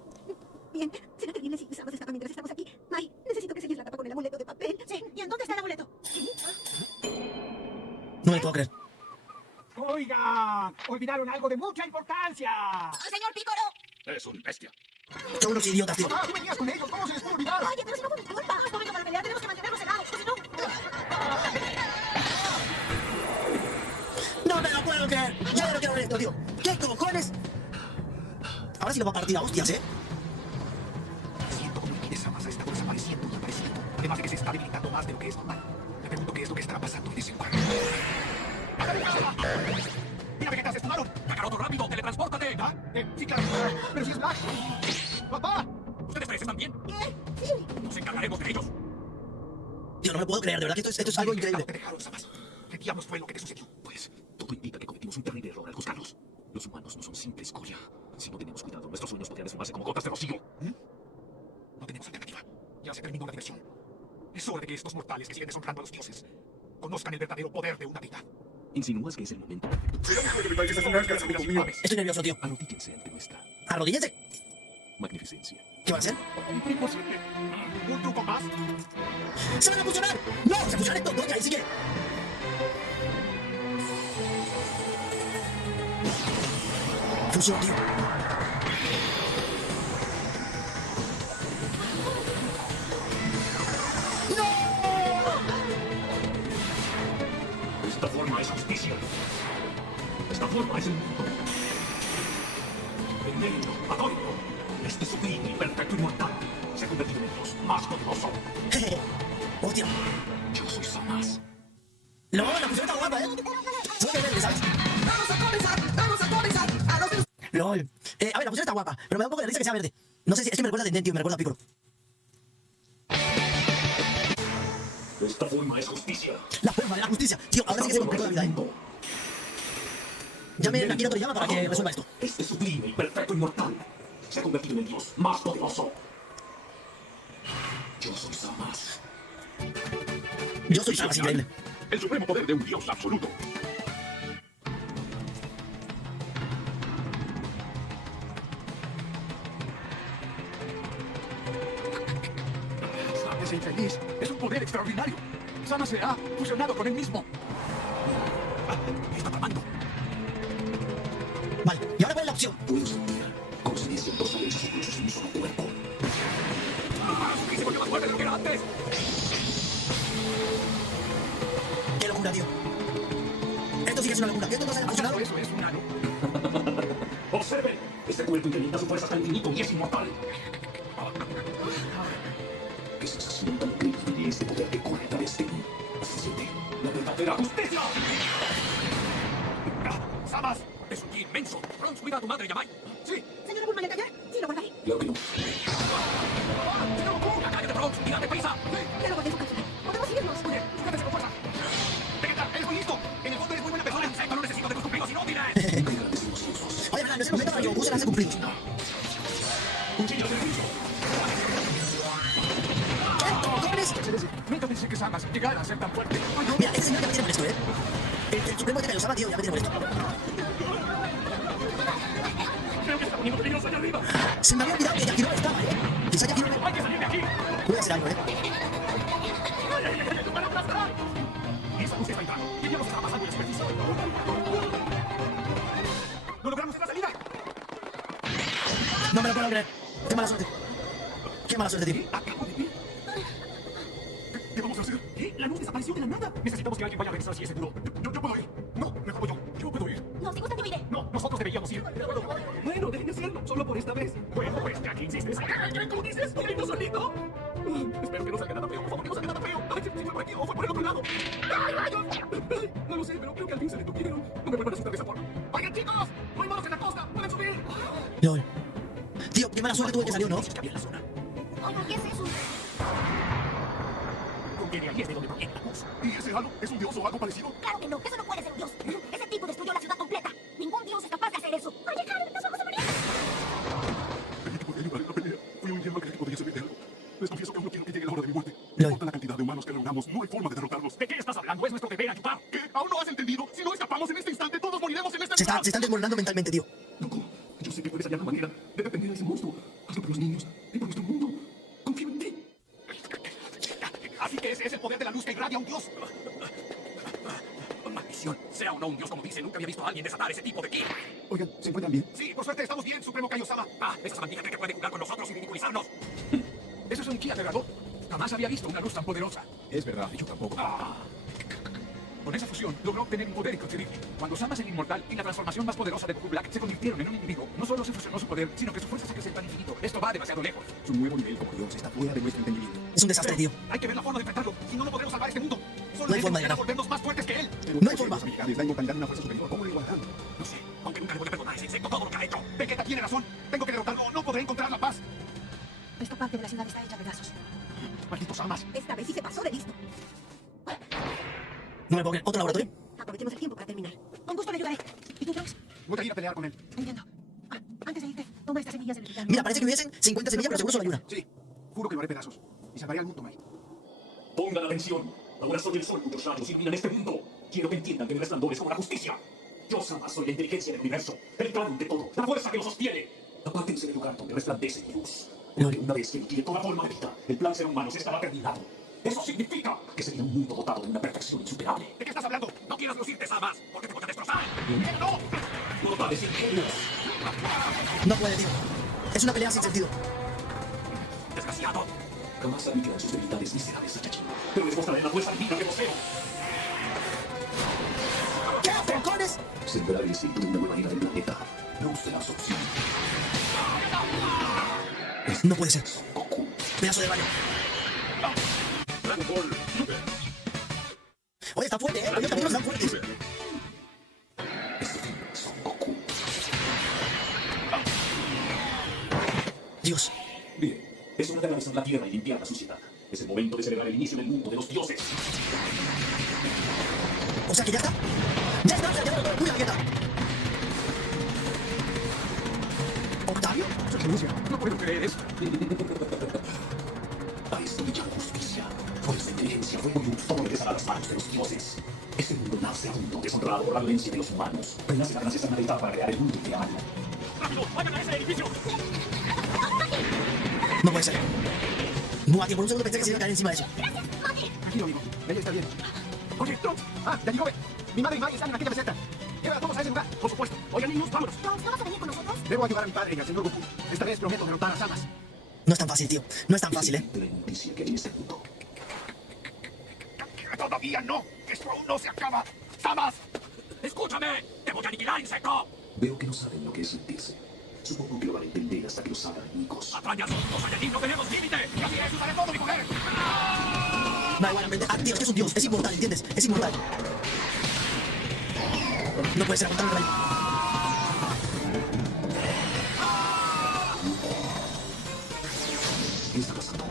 Bien, será terrible si Samas escapa mientras estamos aquí. May, necesito que selles la tapa con el amuleto de papel. sí, ¿y en dónde está el amuleto? No me puedo creer. Oigan, olvidaron algo de mucha importancia. ¡Señor Pícoro! Es un bestia. Son unos idiotas, tío. Mamá, tú venías con ellos. ¿Cómo se les puede olvidar? Oye, pero si no fue mi culpa. No es momento para pelear, tenemos que mantenernos helados, o si no... No me lo puedo creer. Ya no quiero ver esto, tío. ¿Qué cojones? Ahora sí lo va a partir a hostias, ¿eh? Siento como el ki de Samas ha estado desapareciendo y apareciendo. Además de que se está debilitando más de lo que es normal. Me pregunto qué es lo que estará pasando en ese lugar. ¡Mira, Vegeta, se esfumaron! ¡Kakaroto, rápido! ¡Teletranspórtate! ¿Ah? Sí, claro. Pero si es Black. ¡Papá! ¿Ustedes tres están bien? ¿Qué? Sí. Nos encargaremos de ellos. Tío, no me lo puedo creer. De verdad que esto es algo increíble. Te dejaron, Samas. ¿Qué diablos fue lo que te sucedió? Pues todo indica que cometimos un terrible error al juzgarlos. Los humanos no son simple escoria. Si no tenemos cuidado, nuestros sueños podrían esfumarse como gotas de rocío. No tenemos alternativa. Ya se terminó la diversión. Es hora de que estos mortales que siguen deshonrando a los dioses conozcan el verdadero poder de una deidad. Insinúas que es el momento perfecto. Estoy nervioso, tío. Arrodíllense ante nuestra Arrodíllense. magnificencia. ¿Qué van a hacer? Imposible. ¿Un truco más? ¡Se van a fusionar! ¡No! ¡Se fusionan estos dos! ¡Ya, ahí sigue! Fusionó, tío. Esta forma es justicia. Esta forma es el mundo. Veneno, atónico. Este sublime y perfecto inmortal se ha convertido en el dios más poderoso. Jeje. ¡Hostia! Yo soy Samas. No, la fusión está guapa, ¿eh? Soy de verde, ¿sabes? ¡Vamos a comenzar! ¡A los LOL. A ver, la fusión está guapa, pero me da un poco de risa que sea verde. No sé si es que me recuerda a Dendentio, me recuerda a Piccolo. Esta forma es justicia. La forma de la justicia. Tío, ahora sí que se complicó la vida, ¿eh? Llamen a Akira Toriyama para que resuelva esto. Este sublime y perfecto inmortal se ha convertido en el dios más poderoso. Yo soy Samas. Yo soy Samas, increíble. El supremo poder de un dios absoluto. Ese infeliz es un poder extraordinario. Sama se ha fusionado con él mismo. Está tramando. Vale, ¿y ahora cuál es la opción? Puedo sentir como si diese dos derechos inclusos en un solo cuerpo. ¡Se volvió más fuerte de lo que era antes! ¡Qué locura, tío! Esto sí que es una locura. ¿Esto no se haya fusionado? Eso es una Observen, este cuerpo incrementa su fuerza hasta el infinito y es inmortal. ¡Qué sensación tan increíble este poder que corre a través de mí! Así se siente la verdadera justicia. ¡Samas! ¡Es un ki inmenso! ¡Bronx, cuida a tu madre, Yamai! ¡Sí! Señora Bulma, ¿le callar? Sí, lo guardaré. Claro que no. ¡Señor Goku! ¡Cállate, Bronx! ¡Y date prisa! Ya lo guardé en su cápsula. Podemos irnos. Muy bien, sujétense con fuerza. Vegeta, eres muy listo. En el fondo eres muy buena persona. Insecto, no necesito de tus cumplidos, inútiles. Oye, verdad, no es el momento para que Goku se lance cumplidos. ¡Cuchillo del juicio! Nunca pensé que Samas llegara a ser tan fuerte. Mira, este señor ya me tiene molesto, ¿eh? El supremo de Kaiosama, tío, ya me tiene molesto. Creo que está poniendo peligroso allá arriba. Se me había olvidado que Yakirobe estaba, ¿eh? Quizá Yakirobe... ¡Hay que salir de aquí! Voy a hacer algo, ¿eh? ¡Van a aplastar! Esa luz está entrando. ¿Qué diablos está pasando en la superficie? ¡Lo logramos en la salida! No me lo puedo creer. Qué mala suerte. Qué mala suerte, tío. Acabo de ver. ¿Qué vamos a hacer? ¿Qué? La luz desapareció de la nada. Necesitamos que alguien vaya a revisar si es seguro. Yo puedo ir. No, mejor voy yo. Yo puedo ir. No, si gustan, yo iré. No, nosotros deberíamos ir. Bueno, dejen de hacerlo. Solo por esta vez. Bueno, pues ya que insistes. ¿Cómo dices? ¿Iré solito? Espero que no salga nada feo. Por favor, que no salga nada feo. Ay, si fue por aquí o fue por el otro lado. ¡Ay, rayos! No lo sé, pero creo que al fin se detuvieron. No me vuelvan a asustar de esa forma. ¡Oigan, chicos! ¡No hay monos en la costa! ¡Pueden subir! LOL. Tío, qué mala suerte tuve que salió, ¿no? Que había en la zona. Oigan, ¿qué es eso? Conviene ahí es de donde proviene la luz. ¿Y ese halo es un dios o algo parecido? Claro que no, eso no puede ser un dios. Ese tipo destruyó la ciudad completa. Ningún dios es capaz de hacer eso. Oye, Karen, nos vamos a morir. Creí que podía ayudar en la pelea. Fui un ingenuo, creí que podía servir de algo. Les confieso que aún no quiero que llegue la hora de mi muerte. No Lol. importa la cantidad de humanos que reunamos, no hay forma de derrotarlos. ¿De qué estás hablando? Es nuestro deber ayudar. ¿Qué? ¿Aún no has entendido? Si no escapamos en este instante, todos moriremos en este Se lugar. están desmoronando mentalmente, tío. Loco, yo sé que puedes hallar la manera de detener a ese monstruo. Hazlo por los niños y por nuestro mundo. Confío en ti. Así que ese es el poder de la luz que irradia a un dios. Maldición. Sea o no un dios como dice, nunca había visto a alguien desatar ese tipo de ki. Oigan, ¿se encuentran bien? Sí, por suerte estamos bien, Supremo Kaiosama. Esa sabandija cree que puede jugar con nosotros y ridiculizarnos. Eso es un ki aterrador. Jamás había visto una luz tan poderosa. Es verdad, y yo tampoco. Con esa fusión logró obtener un poder inconcebible. Cuando Samas el Inmortal y la transformación más poderosa de Goku Black se convirtieron en un individuo, no solo se fusionó su poder, sino que su fuerza se acrecentó al infinito. Esto va demasiado lejos. Su nuevo nivel como Dios está fuera de nuestro entendimiento. Es un desastre, tío. Hay que ver la forma de enfrentarlo. Si no, no podremos salvar este mundo. Solo No hay forma de a ganar. volvernos más fuertes que él. Pero No hay posee forma. las habilidades, la inmortalidad y una fuerza superior. ¿Cómo lo igualarán? No sé, aunque nunca le voy a perdonar a ese insecto todo lo que ha hecho. Vegeta tiene razón. Tengo que derrotarlo. No podré encontrar la paz. Esta parte de la ciudad está hecha a pedazos. Malditos Samas. Esta vez sí se pasó de listo. No me puedo creer. ¿Otro laboratorio? Aprovechemos el tiempo para terminar. Con gusto le ayudaré. ¿Y tú, Bronx? Voy a ir a pelear con él. Entiendo. Antes de irte, toma estas semillas del titán. Mira, parece que hubiesen 50 semillas, pero seguro solo hay una. Sí, juro que lo haré pedazos. Y salvaré al mundo, Mai. Pongan atención. Ahora soy el sol cuyos rayos iluminan este mundo. Quiero que entiendan que mi resplandor es como la justicia. Yo, Sama, soy la inteligencia del universo, el plan de todo, la fuerza que lo sostiene. Apártense del lugar donde resplandece mi luz. Porque una vez que liquide toda forma de vida, el plan ser humano se estará terminado. Eso significa que sería un mundo dotado de una perfección insuperable. ¿De qué estás hablando? No quieras lucirte, Sama, porque te voy a destrozar. ¡No! Mortales ingenios. No puede, tío. Es una pelea sin sentido. Desgraciado. Jamás admitirán sus debilidades miserables, Saiyajin. Pero les mostraré la fuerza divina que poseo. ¿Qué hacen, cones? Sembrar el espíritu de una nueva era del planeta. No será su opción. No puede ser. Goku. Pedazo de baño. Dragon Ball Super. Oye, está fuerte, ¿eh? Oye, los capítulos están fuertes. Este fin, Son Goku. Dios. Bien. Es hora de analizar la Tierra y limpiar la suciedad. Es el momento de celebrar el inicio del mundo de los dioses. O sea que ya está. Ya está, ya está. Uy, la dieta. ¿Octavio? Su excelencia, no puedo creer eso. A esto le llamo justicia. Fuerza, inteligencia, fuego y un todo regresará a las manos de los dioses. Este mundo nace aún deshonrado por la violencia de los humanos. Renace la gracia sanadita para crear el mundo ideal. ¡Rápido! ¡Vayan a ese edificio! No puede ser. Buah, tío, por un segundo pensé que se iba a caer encima de eso. Tranquilo, amigo. Ella está bien. Oye, Trunks. Ah, ya llegó, ve. Mi madre y Mari están en aquella meseta. Lleva a todos a ese lugar. Por supuesto. Oigan, niños, vámonos. ¿Trunks, no vas a venir con nosotros? Debo ayudar a mi padre y al señor Goku. Esta vez prometo derrotar a Samas. No es tan fácil, tío. No es tan fácil, ¿eh? De la injusticia que hay en este mundo. Todavía no. Esto aún no se acaba. ¡Samas! ¡Escúchame! ¡Te voy a aniquilar, insecto! Veo que no saben lo que es sentirse. Supongo que lo van a entender hasta que los hagan amigos. ¡Atrañas! ¡Los Saiyajin no tenemos límite! ¡Y así es! ¡Usaré todo mi poder! Va, igual, aprende. Ah, tío, es que es un dios. Es inmortal, ¿entiendes? Es inmortal. No puede ser, aguantar el rayo. ¿Qué está pasando?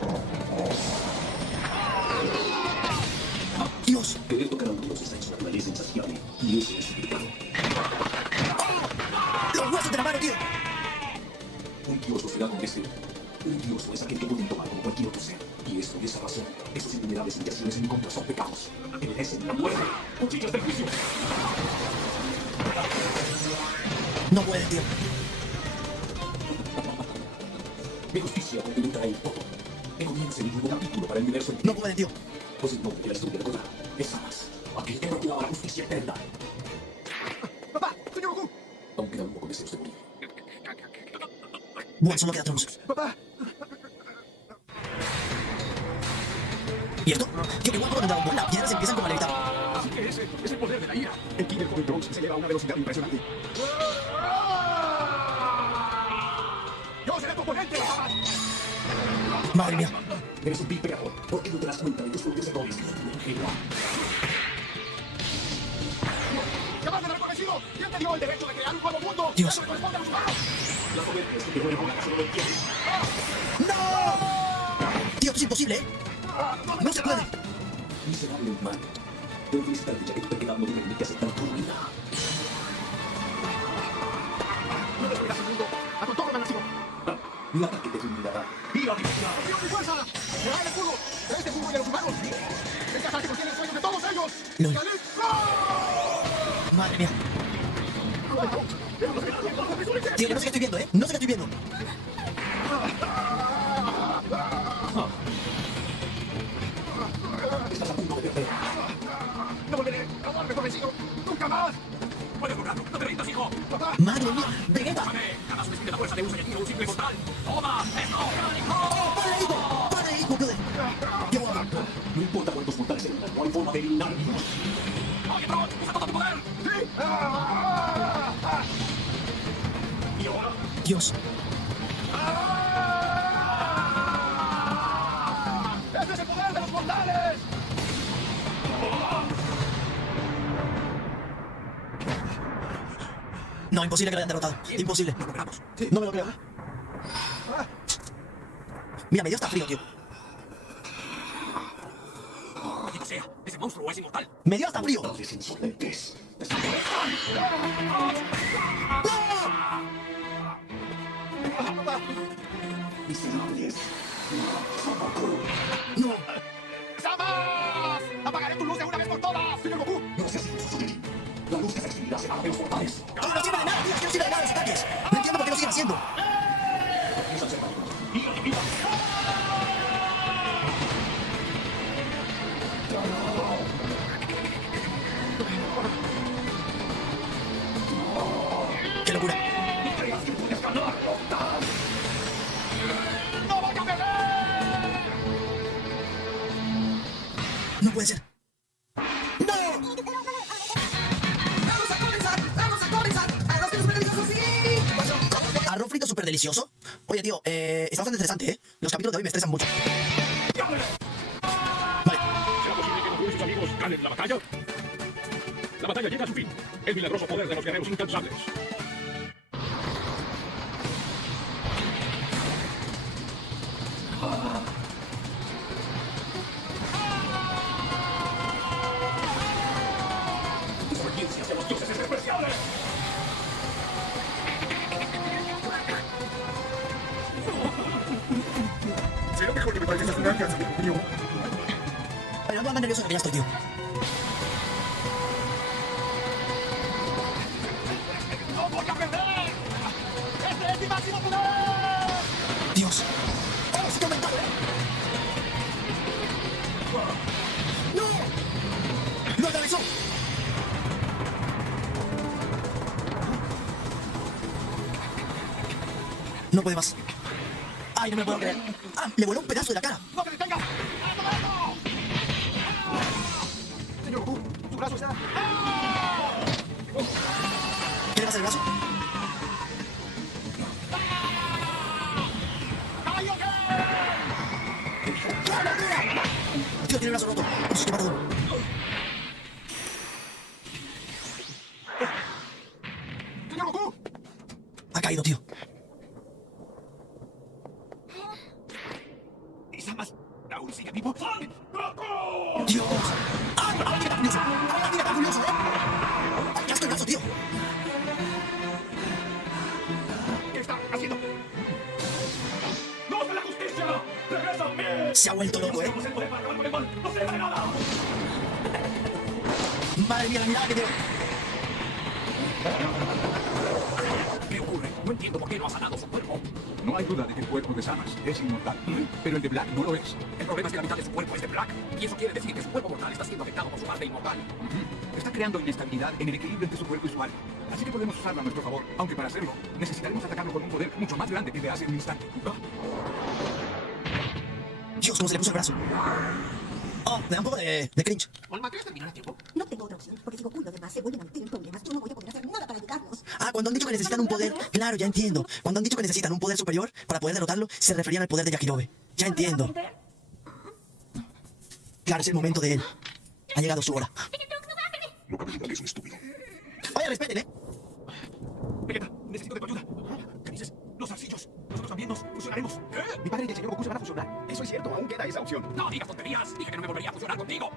Dios. Querer tocar a un dios está en su naturaleza insaciable. Y ese es su pecado. Los huesos de la mano, tío. Un dios lo será con este. Un dios no es aquel que pueden tomar como cualquier otro ser. Y esto y esa razón, esos innumerables humillaciones en mi contra son pecados. Que merecen la muerte. ¡Cuchillos del juicio! No puede, tío. Mi justicia complementará el todo. Que comience un nuevo capítulo para el universo No entero. puede, tío. Pues el nombre de la historia recordar es Samas, aquel que proclama la justicia eterna. ¡Papá! ¡Señor Goku! Aún queda un poco de deseos de morir. Buah, solo queda Trunks. ¡Papá! ¿Y esto? Tío, qué guapo cuando en Dragon Ball las piedras empiezan como a levitar. Así que ese es el poder de la ira. El ki del joven Trunks se eleva a una velocidad impresionante. ¡Yo seré tu oponente, Samas! Madre mía. Eres un vil pecador. ¿Por qué no te das cuenta de tus propios errores? Ingenua. ¡Jamás me daré convencido! ¿Quién te dio el derecho de crear un nuevo mundo? Dios. ¡Eso le corresponde a los humanos! La soberbia es que te vuelve con acaso no lo entiende. ¡No! Tío, esto es imposible, ¿eh? No se puede. Miserable humano. Debo felicitarte ya que tu terquedad no te permite aceptar tu ruina. No destruirás el mundo. A con toda la nación. Mi ataque te fulminará. ¡Mira, divina! ¡Dios, mi fuerza! ¡Será el escudo! ¡Este fútbol de los humanos! ¡Este ataque contiene el sueño de todos ellos! Lol. ¡Salir! Madre mía. Tío, que no sé qué estoy viendo, ¿eh? No sé qué estoy viendo. Estás a punto de perder. ¡No volveré a darme por vencido! ¡Nunca más! ¡Puedes lograrlo! ¡No te rindas, hijo! ¡Papá! Madre mía. Vegeta. ¡Escúchame! ¡Jamás subestime la fuerza de un Saiyajin o un simple mortal! ¡Toma! ¡Esto! ¡Padre de Ico! ¡Padre de Ico, brother! ¡Qué guapo! No importa cuántos mortales se unan, no hay forma de eliminar mi Dios. ¡Oye, Trunks! ¡Usa todo tu poder! ¡Sí! Y ahora, Dios. ¡Este es el poder de los mortales! No, imposible que lo hayan derrotado. Imposible. lo logramos. No me lo creo. Mira, medio está frío, tío. Maldita sea, ese monstruo es inmortal. Me dio hasta frío. Mortales insolentes. Miserables. No. ¡Samas! ¡Apagaré tu luz de una vez por todas! ¡Señor Goku! No seas destruirá será de los mortales. ¡Ah, no sirve de nada, tío! ¡Es que no sirve de nada los ataques! No entiendo por qué lo siguen haciendo. Piensan ser malignos. ¡Mira, mira! ¡Qué locura! ¡No creas que puedes ganarlo! ¡No voy a beber! ¡No puede ser! ¡No! ¿Arroz frito súper delicioso? Oye, tío, está bastante interesante, ¿eh? Los capítulos de hoy me estresan mucho. ¿Será posible que Goku y sus amigos ganen la batalla? La batalla llega a su fin. El milagroso poder de los guerreros incansables. ¡Desobediencia hacia los dioses es despreciable! Será mejor que me parezcas una casa, mío. Ay, no ando nervioso que ya estoy, tío. ¡No voy a perder! ¡Este es mi máximo poder! Dios. ¡Oh, sí que ha aumentado, eh! ¡No! ¡No atravesó! No puede más. ¡Ay, no me lo puedo creer! ¡Ah! ¡Le voló un pedazo de la cara! ¡No te detengas! Señor Goku, su brazo está... ¿Qué le pasa al brazo? Tío, tiene el brazo roto. Eso te mata todo. ¡Señor Goku! Ha caído, tío. ¿Y Samas aún sigue vivo? ¡Dios! ¡Ay, ahora tiene tan furioso! ¡Ahora tiene tan furioso, eh! ¡Ay, qué asco el brazo, tío! ¿Qué está haciendo? ¡No de la justicia! ¡Regresa a mí! Se ha vuelto loco, eh. ¡No se puede para acabar con el mal! ¡No sirve de nada! Madre mía, la mirada que tiene. ¿Qué ocurre? No entiendo por qué no ha sanado su cuerpo. No hay duda de que el cuerpo de Samas es inmortal, pero el de Black no lo es. El problema es que la mitad de su cuerpo es de Black, y eso quiere decir que su cuerpo mortal está siendo afectado por su parte inmortal. Está creando inestabilidad en el equilibrio entre su cuerpo y su alma. Así que podemos usarlo a nuestro favor, aunque para hacerlo necesitaremos atacarlo con un poder mucho más grande que de hace un instante. Dios, cómo se le puso el brazo. Oh, me da un poco de cringe. Olma, ¿quieres terminar a tiempo? No tengo otra opción, porque si Goku y los demás se vuelven a meter en problemas, yo no voy a poder hacer nada para ayudarlos. Ah, cuando han dicho que necesitan un poder... Claro, ya entiendo. Cuando han dicho que necesitan un poder superior para poder derrotarlo, se referían al poder de Yajirobe. Ya entiendo. Claro, es el momento de él. Ha llegado su hora. No cabe duda que es un estúpido. Oye, respeten, ¿eh? Vegeta, necesito de tu ayuda. ¿Qué dices? Los arcillos. Nosotros también nos fusionaremos. ¿Qué? Mi padre y el señor Goku se van a fusionar. Eso es cierto, aún queda esa opción. No digas tonterías. Dije que no me volvería a fusionar contigo.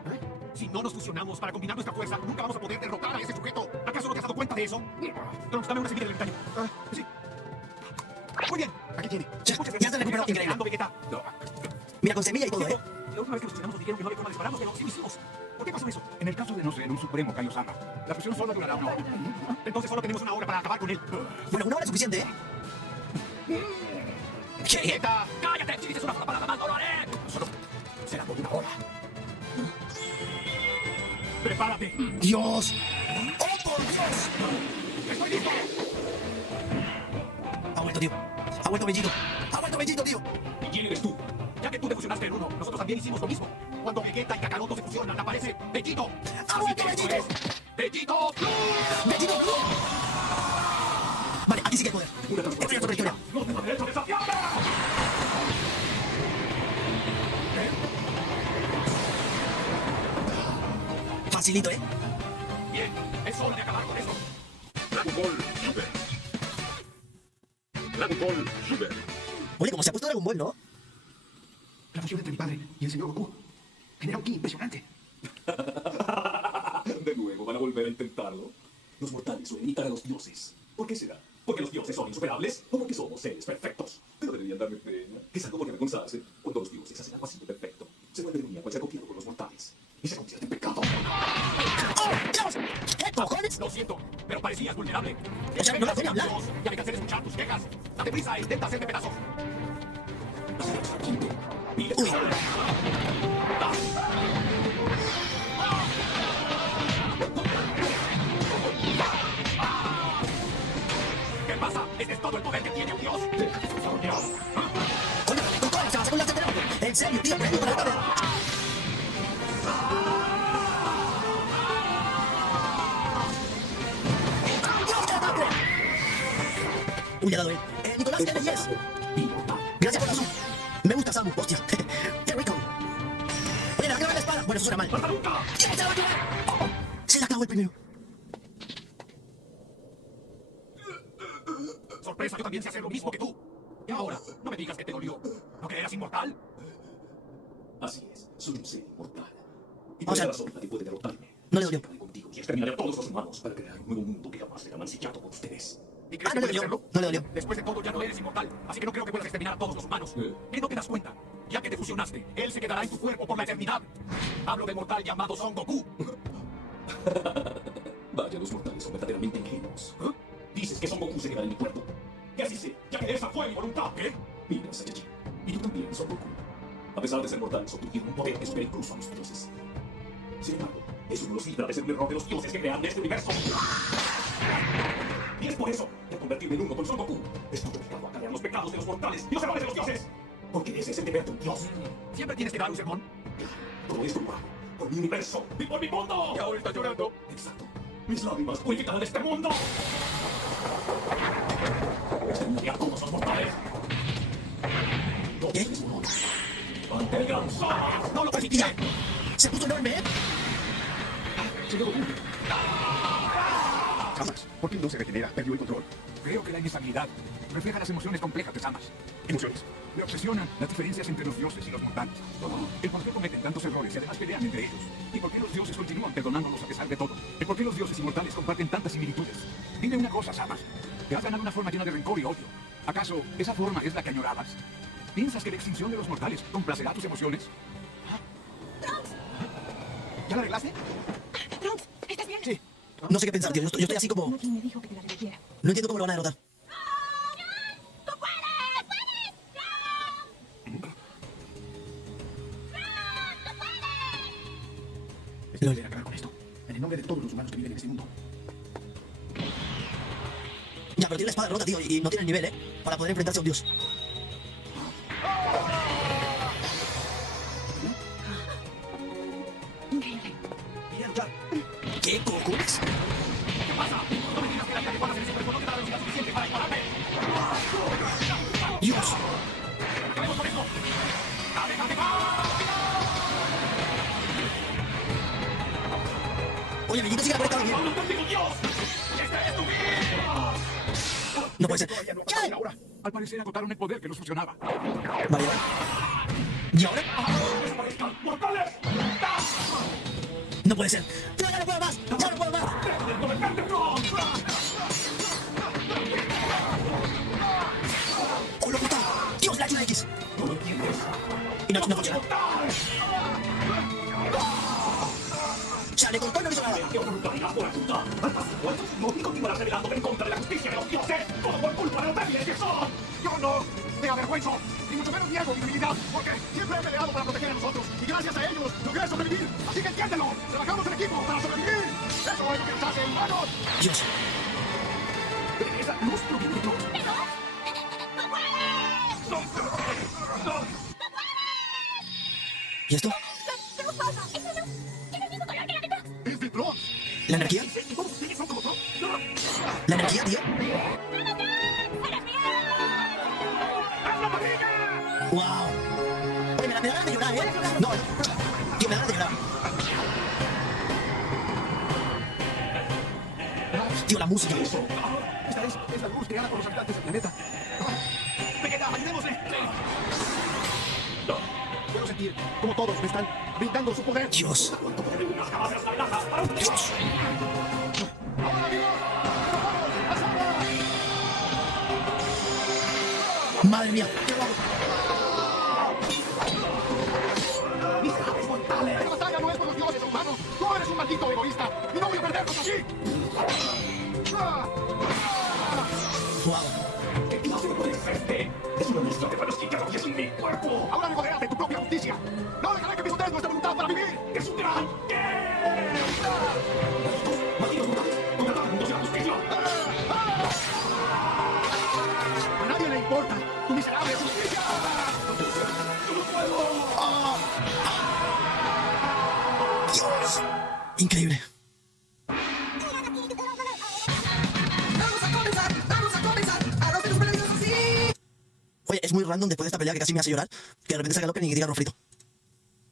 Si no nos fusionamos para combinar nuestra fuerza, nunca vamos a poder derrotar a ese sujeto. ¿Acaso no te has dado cuenta de eso? Trunks, dame una semilla del ermitaño. Sí. Muy bien, aquí tiene. Ya se recuperó, increíble. Vegeta. Mira, con semilla y todo, ¿eh? La última vez que nos fusionamos nos dijeron que no había forma de dispararnos, pero sí lo hicimos. ¿Por qué pasó eso? En el caso de no ser un supremo Kaiosama, la fusión solo durará una hora. Entonces solo tenemos una hora para acabar con él. Bueno, una hora es suficiente, ¿eh? ¿Qué? Vegeta. ¡Cállate! Si dices una sola palabra más, no lo haré. Solo será por una hora. Prepárate. ¡Dios! ¡Oh, por Dios! Estoy listo. Ha vuelto, tío. Ha vuelto Bellito. Ha vuelto Bellito, tío. ¿Y quién eres tú? Ya que tú te fusionaste en uno, nosotros también hicimos lo mismo. Cuando Vegeta y Kakaroto se fusionan, aparece Vegito. ¡Ha Así vuelto que esto Vegito! es Vegito Blue. ¡Bellito! Vale, aquí sí que hay poder. Una Esto ya es otra historia. ¡No tengo derecho a desafiarme! Facilito, ¿eh? Bien, es hora de acabar con eso. Dragon Ball Super. Dragon Ball Super. Oye, como se ha puesto Dragon Ball, ¿no? La fusión entre mi padre y el señor Goku genera un ki impresionante. De nuevo, ¿van a volver a intentarlo? Los mortales suelen imitar a los dioses. ¿Por qué será? ¿Porque los dioses son insuperables? ¿O porque somos seres perfectos? Pero deberían darme pena. Es algo por qué avergonzarse. Cuando los dioses hacen algo así de perfecto, se vuelve demoníaco al ser copiado por los mortales. Y se convierte en pecado. ¡Oh, Dios! ¿Qué cojones? Lo siento, pero parecías vulnerable. O sea, no me podía hablar. Ya me cansé de escuchar tus quejas. Date prisa e intenta hacerme pedazos. Uy. ¿Qué pasa? Ese es todo el poder que tiene un dios. Coño, con toda la chava, con la chava. En serio, tío, pero para ver. Uy, le ha dado él. Nicolás, ¿qué leyes? Gracias por la razón. Me gusta Samu, hostia. Qué rico. Oye, ¿le va a clavar la espada? Bueno, eso suena mal. ¡Se la va a clavar! Se la clavó el primero. Sorpresa, yo también sé hacer lo mismo que tú. Y ahora, no me digas que te dolió. ¿No que eras inmortal? Así es, soy un ser inmortal. Y O por sea, esa razón nadie puede derrotarme. no le dolió. Acabaré contigo y exterminaré a todos los humanos para crear un nuevo mundo que jamás será mancillado por ustedes. ¿Y crees no que le puedes dolió. hacerlo? No le dolió. Después de todo, ya no eres inmortal. Así que no creo que puedas exterminar a todos los humanos. ¿Qué no te das cuenta? Ya que te fusionaste, él se quedará en tu cuerpo por la eternidad. Hablo del mortal llamado Son Goku. Vaya, los mortales son verdaderamente ingenuos. Dices que Son Goku se quedará en mi cuerpo. Que así sé, ya que esa fue mi voluntad. ¿Qué? Mira, Saiyajin, y tú también, Son Goku. A pesar de ser mortales, obtuvieron un poder que supera incluso a los dioses. Sin embargo, eso no los libra de ser un error de los dioses que crearon este universo. Y es por eso que al convertirme en uno con Son Goku, estoy obligado a cargar los pecados de los mortales y los errores de los dioses. Porque ese es el deber de un dios. ¿Siempre tienes que dar un sermón? Todo esto lo hago por mi universo y por mi mundo. Y ahora estás llorando. Exacto. Mis lágrimas purificarán este mundo. Exterminaré a todos los mortales. Todos ¿Qué? es uno. Ante el gran sol. ¡No lo permitiré! Se puso enorme, ¿eh? Señor Goku. Samas, ¿por qué no se regenera? Perdió el control. Creo que la inestabilidad refleja las emociones complejas de Samas. ¿Emociones? Me obsesionan las diferencias entre los dioses y los mortales. El por qué cometen tantos errores y además pelean entre ellos. Y por qué los dioses continúan perdonándolos a pesar de todo. El por qué los dioses y mortales comparten tantas similitudes. Dime una cosa, Samas. Te has ganado una forma llena de rencor y odio. ¿Acaso esa forma es la que añorabas? ¿Piensas que la extinción de los mortales complacerá tus emociones? ¿Ya la arreglaste? Trunks, ¿estás bien? Sí. No sé qué pensar, tío. Yo estoy así como... Nadie me dijo que te la revirtiera. No entiendo cómo lo van a derrotar. Es deber acabar con esto. En el nombre de todos los humanos que viven en este mundo. Ya, pero tiene la espada rota, tío, y no tiene el nivel, ¿eh? Para poder enfrentarse a un dios. Increíble. Iré a luchar. ¿Qué cojones? ¿Qué pasa? No me digas que la ira que guardas en ese cuerpo no te da la velocidad suficiente para dispararme. ¡Dios! ¡Acabemos con esto! ¡Dale, dale, dale! Oye, amiguito, sigue conectado bien. ¡Hablo contigo, Dios! ¡Este es tu fin! No puede ser. Todavía no ha ¿Qué? pasado una hora. Al parecer agotaron el poder que los fusionaba. Vale, ¿y ahora? ¡Mortales! No puede ser. ¡Tío, ya no puedo más! ¡Ya no puedo más! ¡Oh, lo puta! ¡Dios, la ayuda X! No lo entiendes. Y no funciona. ¡Ya, le cortó y no hizo nada! ¡Qué brutalidad por apuntar! ¡Has vuelto su y continuarás rebelándote en contra de la justicia de los dioses! ¡Todo por culpa de los débiles que son! ¡Yo no me avergüenzo! Ni mucho menos niego mi debilidad, porque siempre he peleado para proteger a nosotros. Y gracias a ellos logré sobrevivir. Así que entiéndelo. Trabajamos en equipo para sobrevivir. Eso es lo que nos hace humanos. ¡Dios! Esa luz proviene de Trunks. ¿Y esto? ¿Qué nos pasa? ¡Es una luz! ¡Tiene el mismo color que la de Trunks! ¿Es de Trunks? ¿La energía? ¿Y todos ustedes son como Trunks? ¿La energía, tío? ¡Wow! Oye, me da ganas de llorar, ¿eh? No, tío, me da ganas de llorar. Tío, la música. Esta es la luz creada por los habitantes del planeta. ¡Vegeta, ayudémosle! Puedo sentir como todos me están brindando su poder. Dios. Dios. Madre mía. ¡Miserables mortales! ¡La batalla no es por los dioses humanos! ¡Tú eres un maldito egoísta! ¡Y no voy a perder contra ti! Wow. ¿Qué clase de poder es este? Es una mezcla de fantasía y es mi cuerpo. Ahora me poder de tu propia justicia. No dejaré que pisotees nuestra voluntad para vivir. ¡Es un gran ¡Malditos brutales! ¡Contratar al mundo de la justicia! A nadie le importa tu miserable justicia. Dios. Increíble. Oye, es muy random después de esta pelea que casi me hace llorar, que de repente salga Loken y diga arroz frito.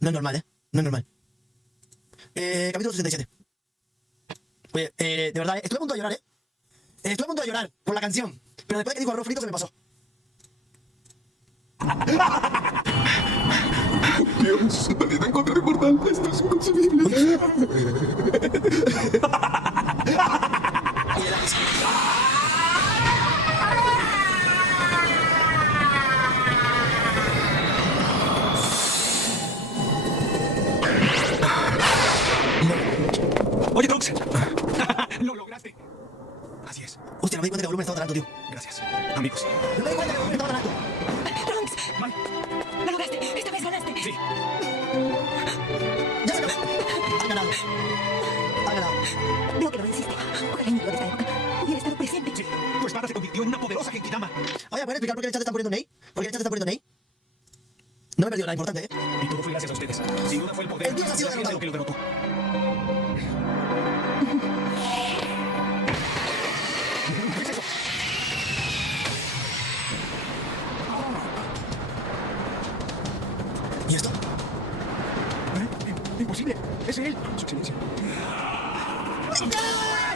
No es normal, ¿eh? No es normal. Capítulo 67. Oye, de verdad, estuve a punto de llorar, ¿eh? Estuve a punto de llorar por la canción, pero después de que dijo arroz frito se me pasó. Dios, nadie te encontraré mortal. Esto es inconcebible. Oye, la música. Oye, Trunks. Lo lograste. Así es. Hostia, no me di cuenta que el volumen estaba tan alto, tío. Gracias. Amigos. No me di cuenta que el volumen estaba tan alto. Trunks, lo lograste. Esta vez ganaste. Sí. Ya se acabó. Ha ganado. Ha ganado. Veo que lo venciste. Ojalá el niño de esta época hubiera estado presente. Sí. Tu espada se convirtió en una poderosa Genkidama. Oye, ¿puedes explicar por qué en el chat están poniendo Ney? ¿Por qué en el chat están poniendo Ney? No me he perdido nada importante, ¿eh? Y todo fue gracias a ustedes. Sin duda fue el poder. El dios ha sido derrotado. lo que lo derrotó. ¿Qué es eso? ¿Y esto? Imposible. Es él. Su excelencia.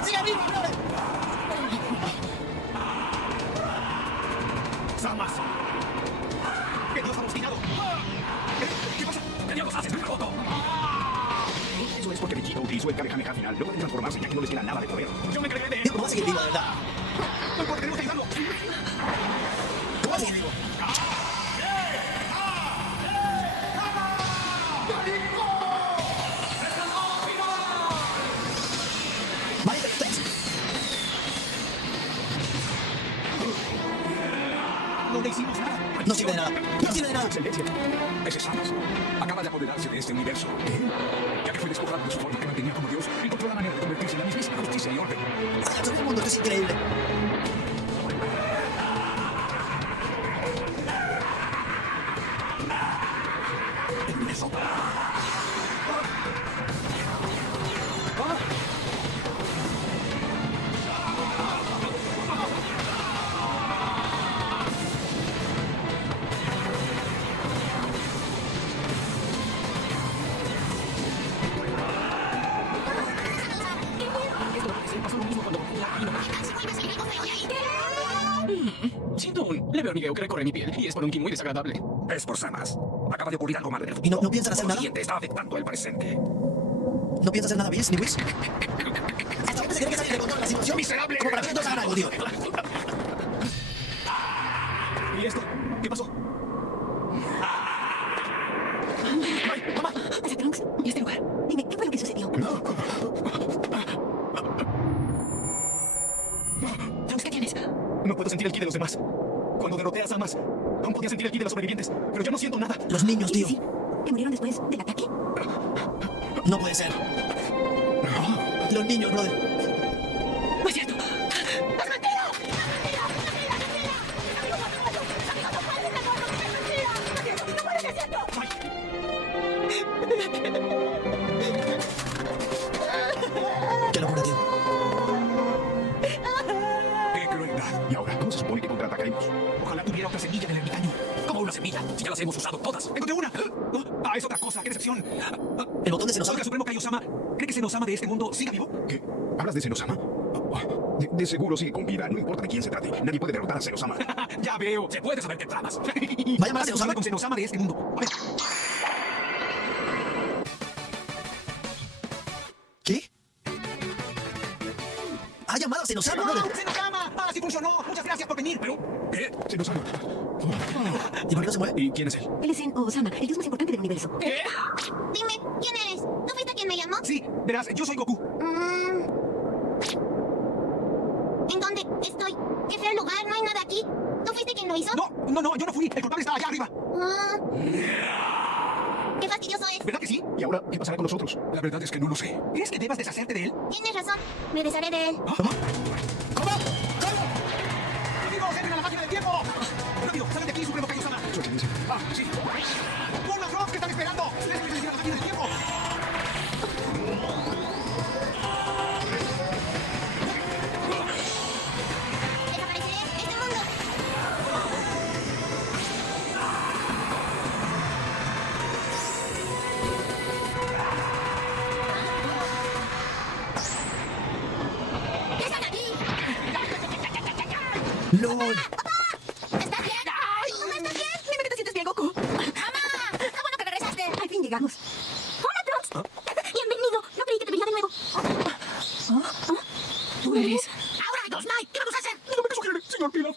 ¡Sigue vivo, brother! ¡Samas! ¡Que Dios ha obstinado! ¿Qué pasa? ¿Qué diablos haces, roto? Eso es porque Vegeta utilizó el Kamehameha final. No pueden transformarse ya que no les queda nada de poder. Yo me encargué de él. Tío, ¿cómo va a seguir vivo, de verdad? No importa, tenemos que ayudarlo. ¿Cómo va a seguir vivo? Vale, perfecto. No le hicimos nada. No sirve de nada. No sirve de nada. Excelencia. Ese Samas acaba de apoderarse de este universo. ¿Qué? Ya que fue despojado de su forma que mantenía como Dios, encontró la manera de convertirse en la mismísima justicia y orden. Todo el mundo, esto es increíble. Eso. Siento un leve hormigueo que recorre mi piel y es por un ki muy desagradable. Es por Samas. Acaba de ocurrir algo malo en el ¿Y futuro. no piensan hacer Por lo nada? siguiente, está afectando el presente. ¿No piensas hacer nada, Bills, ni Whis? Hasta ahorita se cree que salir de control la situación. ¡Miserable! Como para que todos hagan algo, tío. ¿Y esto? ¿Qué pasó? Ese Trunks y este lugar. Dime, ¿qué fue lo que sucedió? Trunks, ¿qué tienes? No puedo sentir el ki de los demás. Cuando derroté a Samas, aún podía sentir el ki de los sobrevivientes, pero ya no siento nada. Los niños, tío. Sí, ¿que murieron después del ataque? No puede ser. Los niños, brother. No es cierto. Qué locura, tío. ¡Qué crueldad! ¿Y ahora cómo se supone que contraatacaremos? Ojalá tuviera otra semilla del ermitaño. ¿Cómo una semilla? Si ya las hemos usado todas. ¡Encontré una! ¡Ah, es otra cosa! ¡Qué decepción! El botón de ¿Sabes Senosama. que el Supremo Kaiosama cree que Senosama de este mundo siga vivo? ¿Qué? ¿Hablas de Senosama? De seguro sigue con vida. No importa de quién se trate. Nadie puede derrotar a Senosama. Ya veo. Se puede saber qué tramas. ¿Va a llamar a Senosama? con Senosama de este mundo. A ver. ¿Qué? Ha llamado a Senosama, brother. ¡Senosama! ¡Ah, sí funcionó! ¡Muchas gracias por venir! ¿Pero qué? Senosama. ¿Y por qué no se mueve? ¿Y quién es él? Él es Osama, el dios más importante del universo. ¿Qué? Dime, ¿quién eres? ¿No fuiste quien me llamó? Sí, verás, yo soy Goku. ¿En dónde estoy? Qué feo lugar, no hay nada aquí. ¿Tú fuiste quien lo hizo? No, yo no fui. El culpable está allá arriba. Ah. Qué fastidioso es. ¿Verdad que sí? ¿Y ahora qué pasará con nosotros? La verdad es que no lo sé. ¿Crees que debas deshacerte de él? Tienes razón. Me desharé de él. ¿Cómo? ¡Amigos, entren a la máquina del tiempo! ¡Rápido, salen de aquí, Supremo Kaiosama! Ah, sí. ¡Pon los drones que están esperando! ¡Déjenme que les diga la máquina del tiempo! Desapareceré de este mundo. ¿Qué están aquí? LOL. ¿Estás bien? ¿Mamá, estás bien? Dime que te sientes bien, Goku. ¡Mamá! ¡Qué bueno que regresaste! Al fin llegamos. ¡Hola, Trunks! Bienvenido. No creí que te vería de nuevo. Tú eres... ¡Ahora, Dos Night! ¿Qué vamos a hacer? Dígame qué sugiere, señor Pilaf.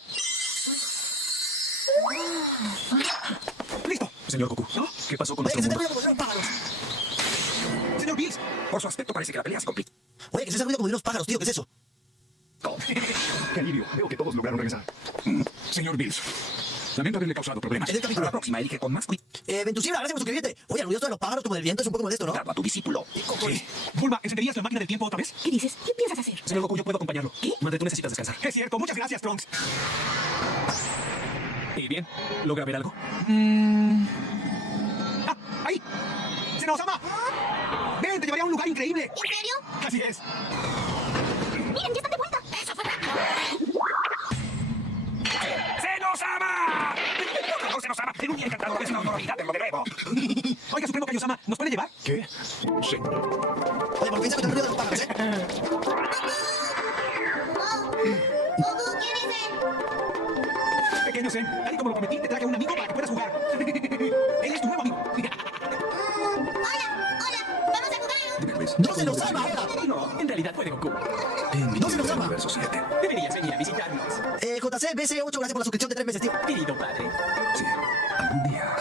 ¡Listo! Señor Goku, ¿qué pasó con Oye, que nuestro se está mundo? ruido como de unos pájaros. Señor Bills, por su aspecto parece que la pelea se complica. Oye, que se está ruido como de unos pájaros, tío. ¿Qué es eso? Qué alivio. Veo que todos lograron regresar. Señor Bills, lamento haberle causado problemas. En el capítulo. Para la próxima, elige con más cuidado Ventusibra, gracias por suscribirte. Oye, el ruido de los pájaros como del viento es un poco molesto, ¿no? a tu discípulo. Sí. Bulma, ¿encenderías la máquina del tiempo otra vez? ¿Qué dices? ¿Qué piensas hacer? Señor Goku, yo puedo acompañarlo. ¿Qué? Madre, tú necesitas descansar. Es cierto, muchas gracias, Trunks. ¿Y bien? ¿Logra ver algo? ¡Ah! ¡Ahí! ¡Senosama! ¡Ven, te llevaré a un lugar increíble! ¿En serio? Así es. Miren, ya están de vuelta. Eso fue rápido. ¡Senosama! ¡No, Senosama! En un día encantador es una autoridad, te lo debo. Oiga, Supremo Kaiosama, ¿nos puede llevar? ¿Qué? Señor. Oye, por fin se escucha el ruido de los pájaros, ¿eh? Goku, ¿quién es él? Pequeño Zen, tal y como lo prometí, te traje a un amigo para que puedas jugar. Él es tu nuevo amigo. Hola, vamos a jugar. ¡No se nos ama ahora! No, en realidad puede Goku. ¡No se nos ama! Verso 7. Deberías venir a visitarnos. JC, BC8, gracias por la suscripción de 3 meses, tío. Querido padre. Sí. Algún día.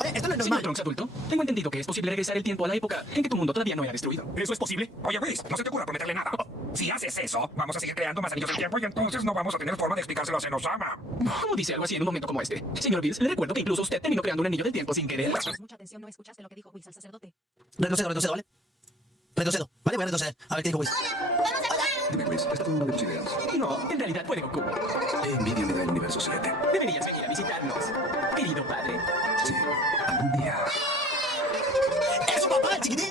Oye, esto no es Señor normal. Trunks adulto, tengo entendido que es posible regresar el tiempo a la época en que tu mundo todavía no era destruido. ¿Eso es posible? Oye, Whis, no se te ocurra prometerle nada. Si haces eso, vamos a seguir creando más anillos del tiempo y entonces no vamos a tener forma de explicárselo a Senosama. ¿Cómo dice algo así en un momento como este? Señor Bills, le recuerdo que incluso usted terminó creando un anillo del tiempo sin querer. Mucha atención, no escuchaste lo que dijo Whis al sacerdote. Retrocedo, ¿vale? Retrocedo, ¿vale? Voy a retroceder. A ver qué dijo Wiz. Vamos a jugar. Dime, Whis, esta fue una de tus ideas. No, en realidad puede Goku. Qué envidia me da el universo 7. Deberías venir a visitarnos. Querido padre. Sí. Algún día. ¡Eso, papá, chiquitín!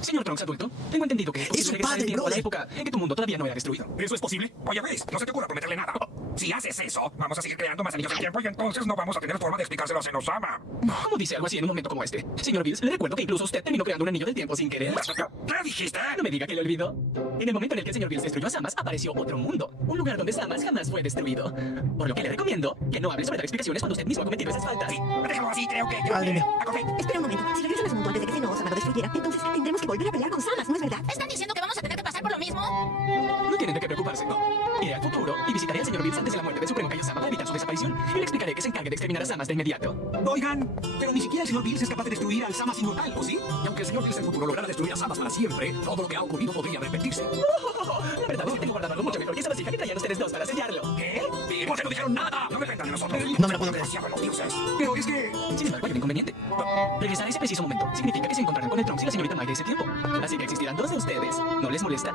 Señor Trunks adulto, tengo entendido que es posible su regresar padre, el tiempo a la brother. época en que tu mundo todavía no era destruido. ¿Eso es posible? Oye, Whis, no se te ocurra prometerle nada. Si haces eso, vamos a seguir creando más anillos del tiempo y entonces no vamos a tener forma de explicárselo a Senosama. ¿Cómo dice algo así en un momento como este? Señor Bills, le recuerdo que incluso usted terminó creando un anillo del tiempo sin querer. ¿Qué dijiste? No me diga que lo olvidó. En el momento en el que el señor Bills destruyó a Samas, apareció otro mundo. Un lugar donde Samas jamás fue destruido. Por lo que le recomiendo que no hable sobre dar explicaciones cuando usted mismo ha cometido esas faltas. Déjalo así, creo que... Madre mía. Espera un momento. Si regresan a su mundo antes de que Senosama lo destruyera, entonces tendremos que volver a pelear con Samas, ¿no es verdad? ¿Están diciendo que vamos a tener que pasar por lo mismo? No tienen de qué preocuparse. Iré al futuro y visitaré al señor Bills antes de la muerte del Supremo Kaiosama para evitar su desaparición y le explicaré que se encargue de exterminar a Samas de inmediato. Oigan, pero ni siquiera el señor Bills es capaz de destruir al Samas inmortal, ¿o sí? Y aunque el señor Bills en el futuro lograra destruir a Samas para siempre, todo lo que ha ocurrido podría repetirse. La verdad es que tengo guardado algo mucho mejor que esa vasija que traían ustedes dos para sellarlo. ¿Qué? ¿Por qué no dijeron nada? No dependan de nosotros. No me lo puedo creer. Demasiado los dioses. Pero es que... Sin embargo, hay un inconveniente. Regresar a ese preciso momento significa que se encontrarán con el Trunks y la señorita Mai de ese tiempo. Así que existirán dos de ustedes. ¿No les molesta?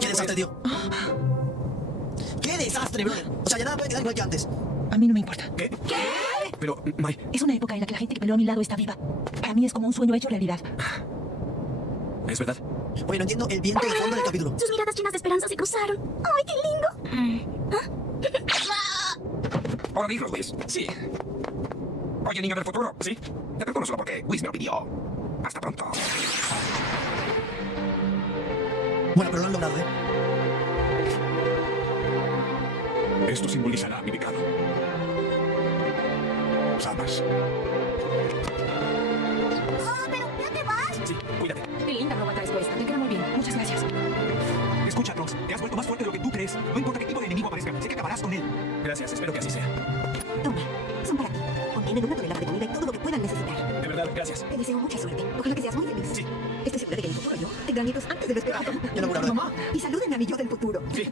¡Qué desastre, tío! ¡Qué desastre, brother! O sea, ya nada puede quedar igual que antes. A mí no me importa. ¿Qué? Pero, Mai, Es una época en la que la gente que peleó a mi lado está viva. Para mí es como un sueño hecho realidad. ¿Es verdad? Oye, no entiendo el viento de fondo del capítulo. Sus miradas llenas de esperanza se cruzaron. ¡Ay, qué lindo! ¿puedo digo, Whis? Sí. Oye, niño del futuro. ¿Sí? Te perdono solo porque Whis me lo pidió. Hasta pronto. Bueno, pero lo han logrado, ¿eh? Esto simbolizará mi pecado. Samas. Oh, pero ¿ya te vas? Sí, cuídate. Qué linda ropa traes puesta. Te queda muy bien. Muchas gracias. Escucha, Trunks, te has vuelto más fuerte de lo que tú crees. No importa qué tipo de enemigo aparezca, sé que acabarás con él. Gracias, espero que así sea. Toma. Son para ti. Contienen 1 tonelada de comida y todo lo que puedan necesitar. De verdad, gracias. Te deseo mucha suerte. Ojalá que seas muy feliz. Sí. Estoy segura de que en el futuro yo tendrá nietos antes de lo esperado. Yo no, brother. Mamá. Y saluden a mi yo del futuro. Sí.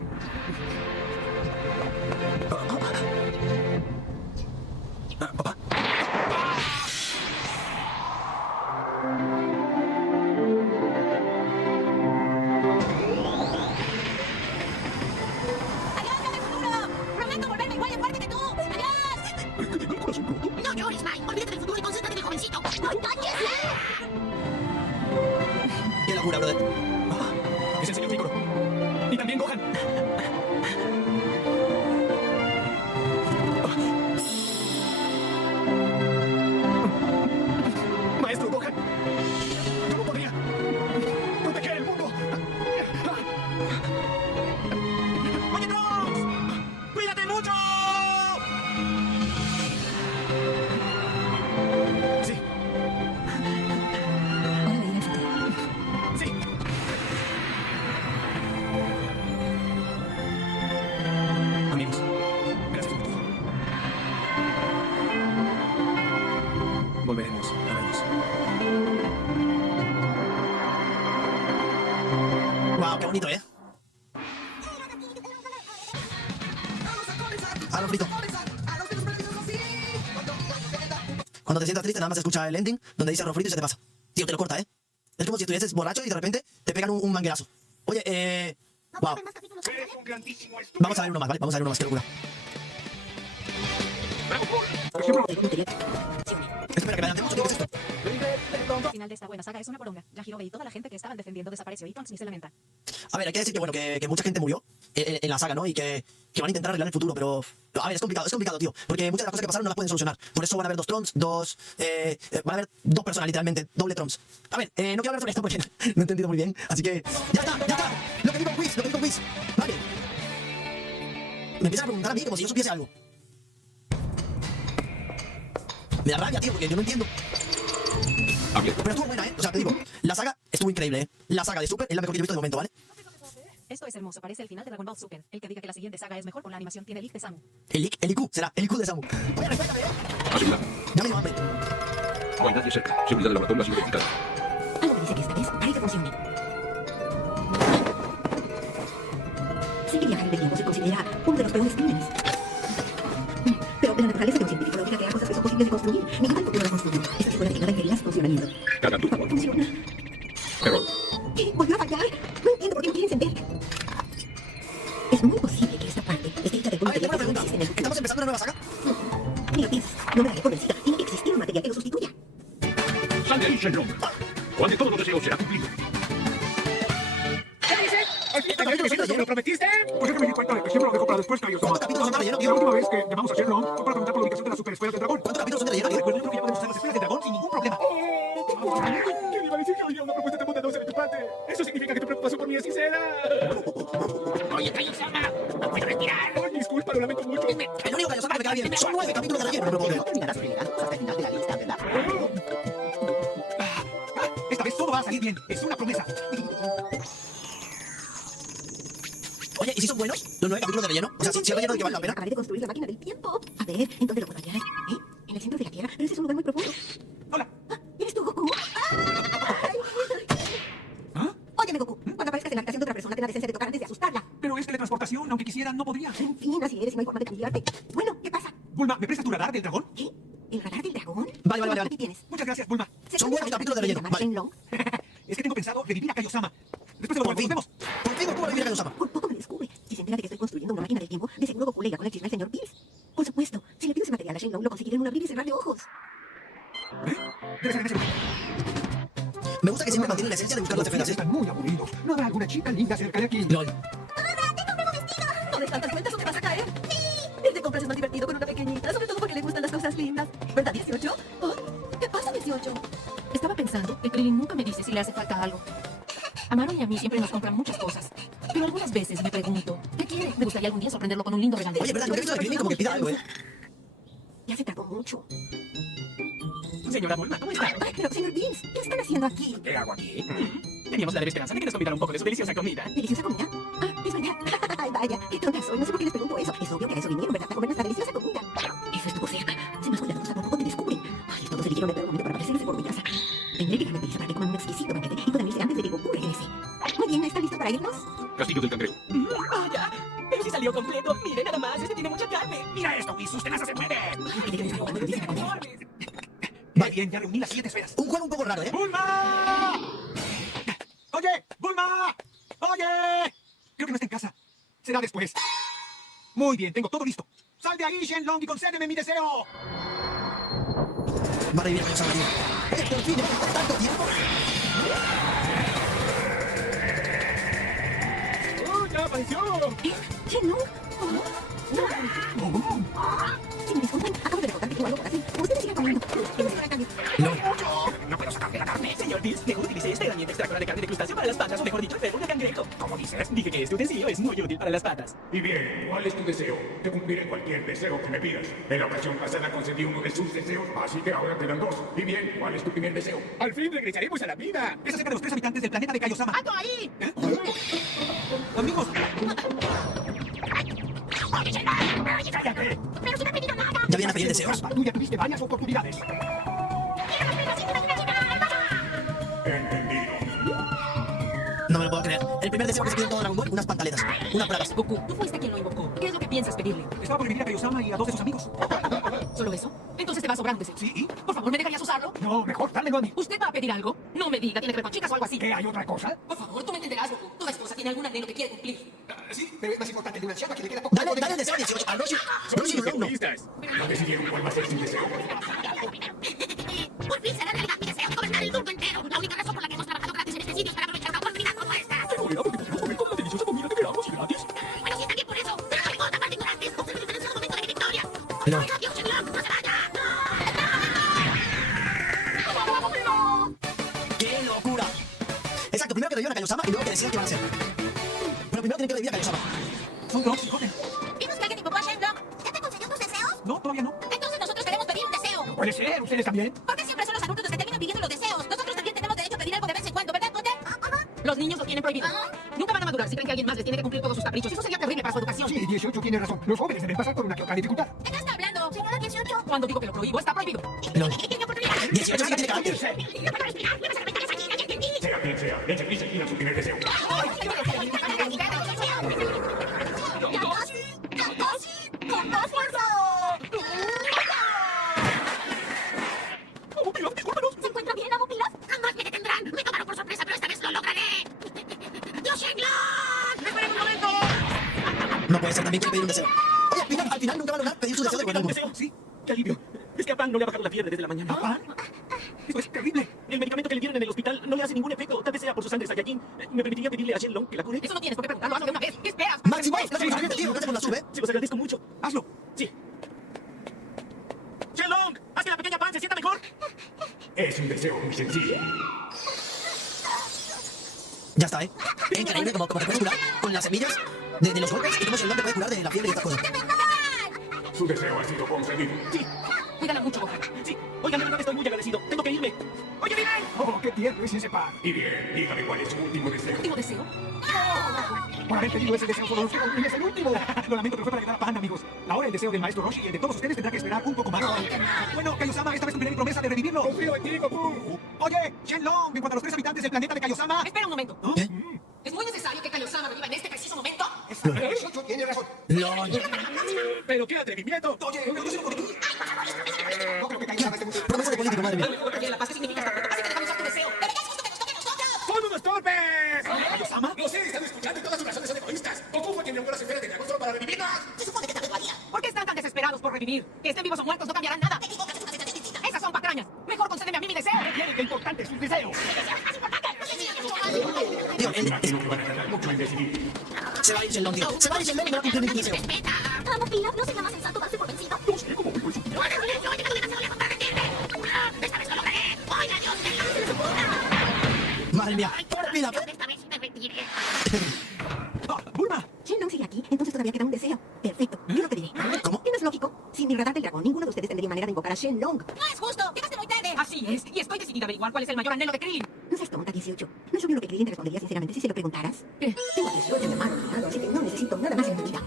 ¿Papá? ¡Adiós, yo del futuro! ¡Prometo volverme igual de fuerte que tú! ¡Adiós! No llores, Mike. Olvídate del futuro y concéntrate en el jovencito. ¡No engañes! Qué locura, brother. Es el señor Piccolo. Y también Gohan. Maestro Gohan. Yo no podría proteger el mundo. ¡Oye, Trunks! ¡Cuídate mucho! Sí. Ahora veía el futuro. Sí. Amigos, gracias por todo. Volveremos a vernos. Wow, qué bonito, ¿eh? Ah, lo frito. Cuando te sientas triste, nada más escucha el ending donde dice Rofrito y se te pasa. Tío, te lo corta, ¿eh? Es como si estuvieses borracho y de repente te pegan un manguerazo. Oye, wow. Eres un grandísimo estúpido. Vamos a ver uno más, ¿vale? Vamos a ver uno más, qué locura. Espera, que me adelantemos, ¿qué es esto? El final de esta buena saga es una poronga. Yajirobe y toda la gente que estaban defendiendo desapareció y Trunks ni se lamenta. A ver, hay que decir que, bueno, que mucha gente murió en la saga, ¿no? Y que van a intentar arreglar el futuro, pero... A ver, es complicado, tío. Porque muchas de las cosas que pasaron no las pueden solucionar. Por eso van a haber van a haber dos personas, literalmente, doble Trunks. A ver, no quiero hablar sobre esto porque no he entendido muy bien, así que... ¡Ya está! Lo que digo en quiz, Vale. Me empiezan a preguntar a mí como si yo supiese algo. Me da rabia, tío, porque yo no entiendo. Pero estuvo buena, ¿eh? O sea, te digo, la saga estuvo increíble, ¿eh? La saga de Super es la mejor que yo he visto de momento, ¿vale? Esto es hermoso, parece el final de Dragon Ball Super. El que diga que la siguiente saga es mejor con la animación tiene el leak de Samu. El IQ, será el IQ de Samu. Oye, respétame, ¿eh? Asegurar. Ya me dio hambre. No hay nadie cerca. Seguridad del laboratorio ha sido identificada. Algo me dice que esta vez haré que funcione. Sé que viajar en el tiempo se considera uno de los peores crímenes. Pero la naturaleza de un científico logra crear cosas que son posibles de construir. Mi yo del futuro la construyó. Estoy segura de que nada impediría su funcionamiento. Carga tu favor. Funciona. Error. ¿Qué? ¿Volvió a fallar? No entiendo por qué no quiere encender. Es muy posible que esta parte esté hecha de A ver, tengo una material que no pregunta. existe en el futuro. ¿Estamos empezando una nueva saga? Ni lo piensas. No me daré por vencida. Tiene que existir un material que lo sustituya. Sal de ahí, Shenlong. Cuando todos los deseos serán cumplidos. ¿Qué dices? ¿Al fin te me lo prometiste? Pues es que me di cuenta de que siempre lo dejo para después, Kaio. ¿Cuántos capítulos son de relleno, Y tío? la última vez que llamamos a Shenlong fue para preguntar por la ubicación de las superesferas del dragón. ¿Cuántos capítulos son de relleno, tío? Pues yo creo que ya podemos usar las esferas del dragón sin ningún problema. ¿Quién iba a decir que oía una propuesta tan bondadosa de tu parte? Eso significa que tu preocupación por mí es sincera. Oye, Kaio-sama, no puedo respirar. Ay, disculpa, lo lamento mucho. El único que yo sé que me cae bien. Son 9 capítulos de relleno. No me lo puedo creer. Terminarás relegados hasta el final de la lista, ¿verdad? Esta vez todo va a salir bien. Es una promesa. Oye, ¿y si son buenos los 9 capítulos de relleno? O sea, si el relleno de que vale la pena. Acabaré de construir la máquina del tiempo. A ver, ¿en dónde lo puedo hallar? En el centro de la Tierra. Pero ese es un lugar muy profundo. Hola. ¿Eres tú, Goku? ¿Ah? Óyeme, Goku. Cuando aparezcas en la habitación de otra persona, ten la decencia de tocar antes de asustarla. Pero es teletransportación. Aunque quisiera, no podría. En fin, así eres y no hay forma de cambiarte. Bueno, ¿qué pasa? Bulma, ¿me prestas tu radar del dragón? ¿Qué? ¿El radar del dragón? Vale. Aquí tienes. Muchas gracias, Bulma. Son buenos capítulos de relleno. Vale. Shenlong. Es que tengo pensado revivir a Kaio-sama. Después de lo Por que fin. nos vemos. Por fin Goku va a vivir a Kaiosama. Por poco me descubre. Si se entera de que estoy construyendo una máquina del tiempo, de seguro Goku le irá con el chisme al señor Bills. Por supuesto, si le pido ese material a Shenlong, lo conseguiré en un abrir y cerrar de ojos. Debe ser en ese lugar. Me gusta que siempre mantiene la esencia de buscar las esferas, ¿eh? Están muy aburridos. ¿No habrá alguna chica linda cerca de aquí? LOL. ¿No ves tantas cuentas o te vas a caer? ¡Sí! El de compras es más divertido con una pequeñita, sobre todo porque le gustan las cosas lindas. ¿Verdad, 18? ¿Oh? ¿Qué pasa, 18? Estaba pensando que Krillin nunca me dice si le hace falta algo. A Maron y a mí siempre nos compran muchas cosas. Pero algunas veces me pregunto, ¿qué quiere? Me gustaría algún día sorprenderlo con un lindo regalo. Oye, ¿verdad? Lo que he visto de Krillin como que pida algo, ¿eh? Ya se tardó mucho. Señora Bulma, ¿cómo está? Ay, pero, señor Bills, ¿qué están haciendo aquí? ¿Qué hago aquí? Teníamos la leve esperanza de que nos combinara un poco de su deliciosa comida. ¿Deliciosa comida? Ah, es verdad. Ay, vaya, qué tonta soy. No sé por qué les pregunto eso. Es obvio que a eso vinieron, ¿verdad? A comer nuestra deliciosa comida. Eso estuvo cerca. Se me cuidadosa, por poco te descubren. Ay, todos eligieron el peor momento para aparecerse por mi casa. Tendré que dejarme prisa para que coman un exquisito banquete y puedan irse antes de que Goku regrese. Muy bien, ¿está listo para irnos? Castillo del del cangrejo. Vaya, pero si salió completo. Mire, nada más, este tiene mucha carne. Mira esto, Whis, sus tenazas se mueven. Enormes. Vale, bien, ya reuní las 7 esferas. Un juego un poco raro, ¿eh? ¡Bulma! ¡Oye! ¡Bulma! ¡Oye! Creo que no está en casa. Será después. Muy bien, tengo todo listo. ¡Sal de ahí, Shenlong, y concédeme mi deseo! Va a revivir a Kaiosama, tío. Oye, por fin, después de tanto tiempo. ¡Oh, ya apareció! ¿Shenlong? Si me disculpan, acabo de recordar que tengo algo por hacer. Ustedes sigan comiendo. No puedo sacarle la carne. Señor Bills, mejor utilice esta herramienta extractora de carne de crustáceo para las patas, o mejor dicho, el verbo de cangrejo. ¿Cómo dices? Dije que este utensilio es muy útil para las patas. Y bien, ¿cuál es tu deseo? Te cumpliré cualquier deseo que me pidas. En la ocasión pasada concedí uno de sus deseos, así que ahora te dan 2. Y bien, ¿cuál es tu primer deseo? ¡Al fin regresaremos a la vida! Es acerca de los 3 habitantes del planeta de Kaiosama. ¡Alto ahí! Amigos, ¡Cállate! ¡Pero si no he pedido nada! Ya vienen a pedir deseos. Tú ya tuviste varias oportunidades. Entendido. No me lo puedo creer. El primer deseo que se pidió en todo Dragon Ball, unas pantaletas. Unas bragas. Goku, tú fuiste quien lo invocó. ¿Qué es lo que piensas pedirle? estaba por revivir a Kaiosama y a 2 de sus amigos. ¿Solo eso? Entonces te va a sobrar un deseo. ¿Sí? Por favor, ¿me dejarías usarlo? No, mejor dármelo a mí. ¿Usted va a pedir algo? No me diga, tiene que ver con chicas o algo así. ¿Qué hay otra cosa? Por favor, tú me entenderás, Goku. Toda esposa tiene algún anhelo que quiere cumplir. Sí, pero es más importante el de una anciana que le queda poco. Dale el deseo 18 a Roshi. Roshi ¡Son Mulong no. egoístas! ¿No decidieron cuál va a ser su deseo? Por fin será realidad mi deseo de gobernar el mundo entero. La única razón por la que hemos trabajado gratis en este sitio es para aprovechar una oportunidad como esta. Pero era porque podemos comer toda la deliciosa comida que queramos y gratis. Bueno, sí, está bien por eso. Pero no importa, parte ignorantes. Observen el interesado momento de mi victoria. No. ¡Adiós, Shenlong! ¡No se vaya! ¡Qué locura! Exacto, primero que revivan a Kaiosama y luego que decidan qué van a hacer. Pero primero tienen que revivir a Kaiosama. Son Rox y Goten. ¿Vimos que alguien invocó a Shenlong? ¿Ya te concedió tus deseos? No, todavía no. Entonces nosotros queremos pedir un deseo. Puede ser, ustedes también. ¿Por qué siempre son los adultos los que terminan pidiendo los deseos? Nosotros también tenemos derecho a pedir algo de vez en cuando, ¿verdad, Goten? Los niños lo tienen prohibido. Ajá. Nunca van a madurar si creen que alguien más les tiene que cumplir todos sus caprichos. Eso sería terrible para su educación. Sí, 18 tiene razón. Los jóvenes deben pasar por una que otra dificultad. ¿De qué está hablando? Señora 18. Cuando digo que lo prohíbo, está prohibido. LOL. Tiene oportunidad. 18 sí que tiene carácter. No puedo respirar. Debes arrepentirles aquí. ¿Ya entendí? Sea quien sea, dense prisa y pidan su primer deseo. ¿Se encuentra bien, Abu Pilaf? Jamás me detendrán. Me tomaron por sorpresa, pero esta vez lo lograré. ¡Dios Shenlong! ¡Esperen un momento! No puede ser, también quiere pedir un deseo. Oye, al final nunca va a lograr pedir su deseo de gobernar el mundo. Sí, qué alivio. Es que a Pan no le ha bajado la fiebre desde la mañana. ¿A Pan? Eso es terrible. El medicamento que le dieron en el hospital no le hace ningún efecto. Tal vez sea por su sangre Saiyajin. ¿Me permitiría pedirle a Shenlong que la cure? Eso no tienes por qué preguntarlo. Hazlo de una vez. ¿Qué esperas? Máximo, no se me tío, no se la sube. Se los agradezco mucho. Hazlo. Sí. Shenlong, haz que la pequeña Pan se sienta mejor. Es un deseo muy sencillo. Ya está, ¿eh? Es increíble como te puedes curar con las semillas de los golpes y cómo Shenlong te puede curar de la fiebre y estas cosas. Su deseo ha sido concedido. Sí. Cuídala mucho, Goku. Sí. Oigan, de verdad estoy muy agradecido. Tengo que irme. Oye, miren. Oh, qué tierno es ese pan. Y bien, dígame cuál es su último deseo. ¿Último deseo? Por haber pedido ese deseo solo usted es el último. Lo lamento, pero fue para ayudar a Pan, amigos. Ahora el deseo del maestro Roshi y el de todos ustedes tendrá que esperar un poco más. Bueno, Kaiosama, esta vez cumpliré mi promesa de revivirlo. ¡Confío en ti, Goku! Oye, Shenlong, en cuanto a los 3 habitantes del planeta de Kaiosama... Espera un momento. ¿Qué? ¿Es muy necesario que Kaiosama reviva en este preciso momento? Pero 18 tiene razón. LOL. ¡Pero qué atrevimiento! Oye, pero yo soy por ti. No creo que Kaiosama esté muy... Promesa de político, madre mía. La paz, ¿qué significa estar capaz de dejar usar tu deseo? ¡Pero ya es justo que nos toque a nosotros! ¡Son unos torpes! ¿Kaiosama? Lo sé, están escuchando y todas sus razones son egoístas. Goku fue quien invocó las esferas de dragón solo para revivirnos. Se supone que tal vez lo haría. ¿Por qué están tan desesperados por revivir? Que estén vivos o muertos no cambiarán nada. Te equivocas, es una sensación distinta. Esas son patrañas. Mejor concédeme a mí mi deseo. Tiene que importante sus deseos. Tío, Imagino que van a tardar mucho en decidir. se va a ir Shenlong, tío. Se va a ir Shenlong y no va a cumplir ningún deseo. Respeta. Abu Pilaf, ¿no sería más sensato darse por vencido? No sé cómo vuelvo a su... ¡No, he llegado demasiado lejos para rendirme! ¡Esta vez lo lograré! ¡Oiga, Dios, Shenlong! Madre mía. Por vida. Esta vez me rendiré. Bulma. Shenlong sigue aquí, entonces todavía queda un deseo. Perfecto, yo lo pediré. ¿Cómo? ¿Qué no es lógico? Sin mi radar del dragón, ninguno de ustedes tendría manera de invocar a Shenlong. ¡No es justo! ¡Llegaste muy tarde! Así es. Y estoy decidida a averiguar cuál es el mayor anhelo de Krillin. No seas tonta, 18. No es obvio lo que Krillin te respondería sinceramente si se lo preguntaras. ¿Qué? Tengo a 18 en la mano, así que no necesito nada más en mi vida.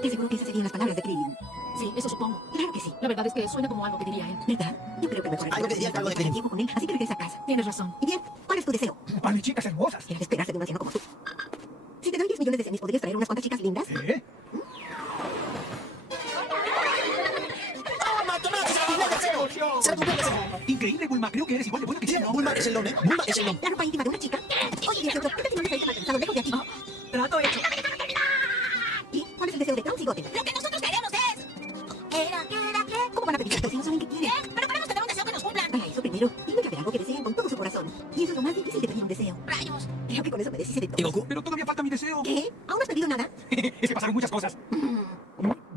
Te aseguro que esas serían las palabras de Krillin. Sí, eso supongo. Claro que sí. La verdad es que suena como algo que diría él. ¿Verdad? Yo creo que mejor Algo que diría el cargo de Krillin. tiempo con él, así que regresa a casa. Tienes razón. Y bien, ¿cuál es tu deseo? Un par de chicas hermosas. Era de esperarse de un anciano como tú. Si te doy 10 millones de mis poderes podrías traer unas cuantas chicas lindas? ¿Eh? ¡Toma, toma! ¡Se la cumplió el deseo! ¡Se la cumplió el deseo! Increíble, Bulma. Creo que eres igual de buena que Bien, yo. Bulma es el don, ¿eh? Bulma es el don. ¿La ropa íntima de una chica? Oye, Dios, ¿qué tal si no les habéis maltratado lejos de aquí? Trato hecho. ¿Y cuál es el deseo de Trunks y Goten? Lo que nosotros queremos es... ¿Qué? ¿Cómo van a pedir esto si no saben qué quieren? Pero queremos tener un deseo que nos cumplan. Para eso primero, tienen que haber algo que deseen con todo su corazón. Y eso es lo más difícil de pedir un deseo. Rayos. Creo que con eso me deshice de ¿Y todo. Goku? Pero todavía falta mi deseo. ¿Qué? ¿Aún no has pedido nada? Es que pasaron muchas cosas.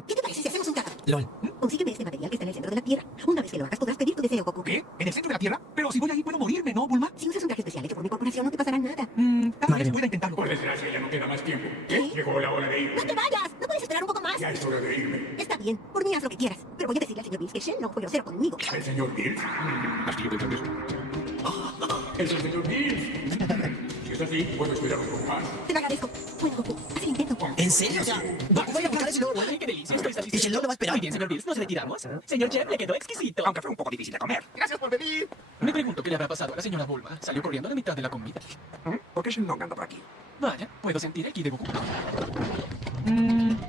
¿Qué te parece si hacemos un trato? LOL. Consígueme este material que está en el centro de la Tierra. Una vez que lo hagas, podrás pedir tu deseo, Goku. ¿Qué? ¿En el centro de la Tierra? Pero si voy ahí puedo morirme, ¿no, Bulma? Si usas un traje especial hecho por mi corporación, no te pasará nada. Tal Madre vez mía. pueda intentarlo. Por desgracia, ya no queda más tiempo. ¿Qué? Llegó la hora de ¡No te irme. vayas! ¿No puedes esperar un poco más? Ya es hora de irme. Está bien, por mí haz lo que quieras. Pero voy a decirle al señor Bills que Shen no fue grosero conmigo. ¿El señor Bills? Aquí yo pensando eso. ¡Es el señor Bills! Si es así, puedo esperar un poco más. Te lo agradezco. Bueno, Goku, haz el intento. ¿En serio? O sea, Goku va a ir a buscar eso y luego vuelve. Ay, qué delicia, estoy ¿Y satisfecho. Shenlong lo va a esperar? Muy bien, señor Bills, ¿nos retiramos? Señor Chef, le quedó exquisito. Aunque fue un poco difícil de comer. Gracias por venir. Me pregunto qué le habrá pasado a la señora Bulma. Salió corriendo a la mitad de la comida. ¿Por qué Shenlong anda por aquí? Vaya, puedo sentir el ki de Goku.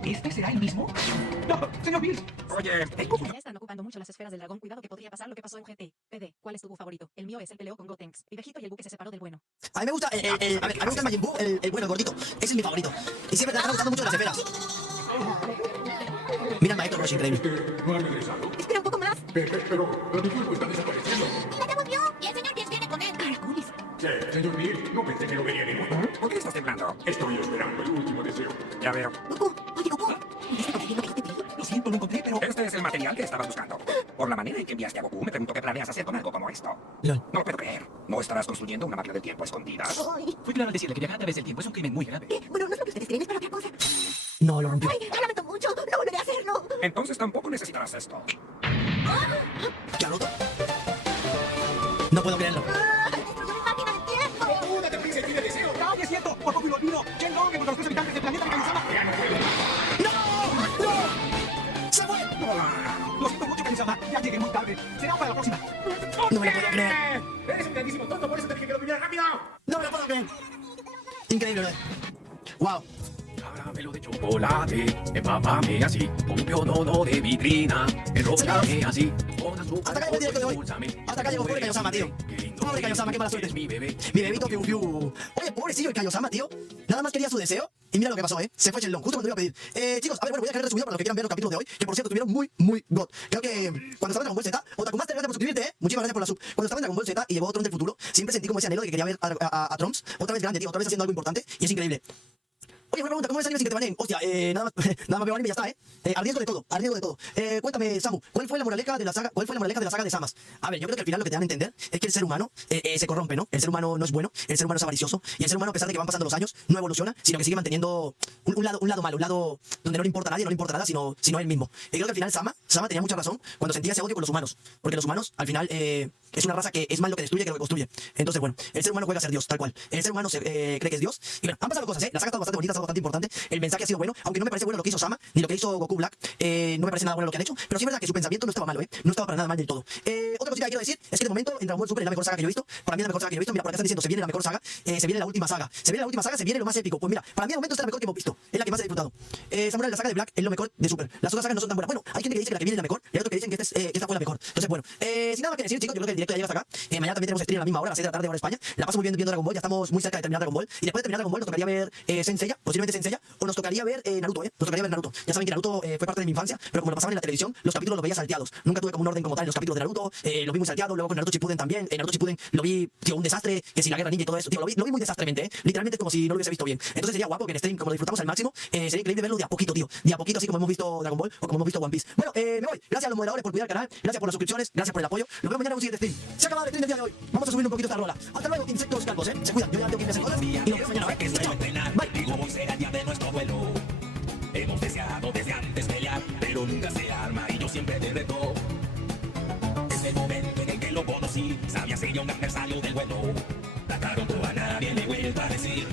¿Este será el mismo? No, señor Bills. Oye, tengo una... Ya están ocupando mucho las esferas del dragón. Cuidado que podría pasar lo que pasó en GT. PD, ¿cuál es tu bu favorito? El mío es el peleo con Gotenks. Y Vegito y el bu que se separó del bueno. A mí me gusta a ver, a mí me gusta el Majin Buu, el bueno, el gordito. Ese es mi favorito. Y siempre te están gustando mucho las esferas. Mira el maestro Roshi, increíble. ¿No ha regresado? Espera un poco más. Pero mi cuerpo está desapareciendo. ¡No te volvió! Y el señor Bills viene con él. Caracoles. Sí, señor Bills, no pensé que lo vería de nuevo. ¿Por qué estás temblando? Estoy esperando el último deseo. Ya veo. Goku, oye, Goku. ¿Pudiste conseguir lo que yo te pedí? Lo siento, lo encontré, pero... Este es el material que estabas buscando. Por la manera en que enviaste a Goku, me pregunto qué planeas hacer con algo como esto. LOL. No lo puedo creer. ¿No estarás construyendo una máquina del tiempo a escondidas? Ay, Fui claro al decirle que viajar a través del tiempo es un crimen muy grave. bueno, no es lo que ustedes creen, es para otra cosa. No, lo rompió. Ay, lo lamento mucho. No volveré a hacerlo. Entonces tampoco necesitarás esto. ¿Qué ha roto? No puedo creerlo. ¡Destruyó mi máquina del tiempo! ¡Una te príncipe de deseo! ¡Ay, es cierto! ¡Por poco y lo olvido! ¡Shenlong, entre los tres habitantes del planeta de Kaiosama! Ya no puedo. ¡No! ¡No! ¡Se fue! Lo siento mucho, Kaiosama. Ya llegué muy tarde. Será para la próxima. No me lo puedo creer. ¡Eres un grandísimo tonto! ¡Por eso te dije que lo pidiera rápido! No me lo puedo creer. Increíble, ¿no? Wow. Caramelo de chocolate, empápame así, con un pionono de vitrina, enróllame así, con azúcar, Hasta acá llegó el directo de hoy. endulzame. Hasta acá llegó pobre Kaiosama, tío. Qué lindo Pobre Kaiosama, qué mala suerte. eres mi bebé. Mi bebito Piu Piu. Oye, pobrecillo el Kaiosama, tío. Nada más quería su deseo. Y mira lo que pasó, ¿eh? Se fue Shenlong, justo cuando iba a pedir. Chicos, a ver, bueno, voy a dejar resumido para los que quieran ver los capítulos de hoy. Que por cierto, estuvieron muy god. Creo que cuando estaba en Dragon Ball Z, Otaku Master, gracias por suscribirte, ¿eh? Muchísimas gracias por la sub. Cuando estaba en Dragon Ball Z y llegó Tron del futuro, siempre sentí como ese anhelo de que quería ver a Trunks otra vez grande, tío. Otra vez haciendo algo importante. Y es increíble. Oye, una pregunta, ¿cómo es salir sin que te baneen? Hostia, nada más veo anime y ya está, a riesgo de todo, a riesgo de todo. Cuéntame, Samu, ¿cuál fue la moraleja de la saga de Samas? A ver, yo creo que al final lo que te dan a entender es que el ser humano se corrompe, ¿no? El ser humano no es bueno, el ser humano es avaricioso, y el ser humano, a pesar de que van pasando los años, no evoluciona, sino que sigue manteniendo un lado malo, un lado donde no le importa a nadie, no le importa nada, sino él mismo. Y creo que al final Sama tenía mucha razón cuando sentía ese odio con los humanos, porque los humanos, al final, es una raza que es más lo que destruye que lo que construye. Entonces, bueno, el ser humano juega a ser Dios, tal cual. El ser humano cree que es Dios. Y bueno, han pasado cosas, La saga ha estado bastante bonita, ha estado bastante importante. El mensaje ha sido bueno, aunque no me parece bueno lo que hizo Sama, ni lo que hizo Goku Black. No me parece nada bueno lo que han hecho, pero sí es verdad que su pensamiento no estaba malo, No estaba para nada mal del todo. Otra cosita que quiero decir es que de momento en Dragon Ball Super es la mejor saga que yo he visto. Para mí es la mejor saga que yo he visto. Mira, por acá están diciendo, se viene la mejor saga, se viene la última saga. Se viene la última saga, se viene lo más épico. Pues mira, para mí de momento esta es la mejor que hemos visto. Es la que más he disfrutado. Samurai, la saga de Black es lo mejor de Super. Las otras sagas no son tan buenas. Bueno, hay gente que dice que la que viene es la mejor, y hay otros que dicen que esta fue la mejor. Entonces, bueno, sin nada más que decir, chicos, yo creo que el directo ya llega hasta acá. Mañana también tenemos stream a la misma hora, a las 6 de la tarde, hora España. La paso muy bien viendo Dragon Ball, ya estamos muy cerca de terminar Dragon Ball. Y después de terminar Dragon Ball nos tocaría ver Saint Seiya, posiblemente Saint Seiya, o nos tocaría ver Naruto, Nos tocaría ver Naruto. Ya saben que Naruto fue parte de mi infancia, pero como lo pasaban en la televisión, los capítulos los veía salteados. Nunca tuve como un orden como tal en los capítulos de Naruto, los vi muy salteados, luego con Naruto Shippuden también. Naruto Shippuden lo vi, tío, un desastre, que si la guerra ninja y todo eso, tío, lo vi muy desastremente, Literalmente es como si no lo hubiese visto bien. Entonces sería guapo que en stream, como lo disfrutamos al máximo, sería increíble verlo de a poquito, tío. De a poquito, así como hemos visto Dragon Ball o como hemos visto One Piece. Bueno, me voy. Gracias a los moderadores por cuidar el canal, gracias por las suscripciones, gracias por el apoyo. Nos vemos mañana en un siguiente stream. Se ha acabado el stream del día de hoy. Vamos a subir un poquito esta rola. Hasta luego, insectos calvos, Se cuidan. Yo ya tengo que irme a hacer cosas y nos vemos mañana, Chao. Bye. Digo, hoy será el día de nuestro vuelo. Hemos deseado desde antes pelear, pero nunca se arma y yo siempre te reto. Es el momento en el que lo conocí, sabía ser yo un adversario del vuelo. Trataron tú a nadie le he vuelto a decir.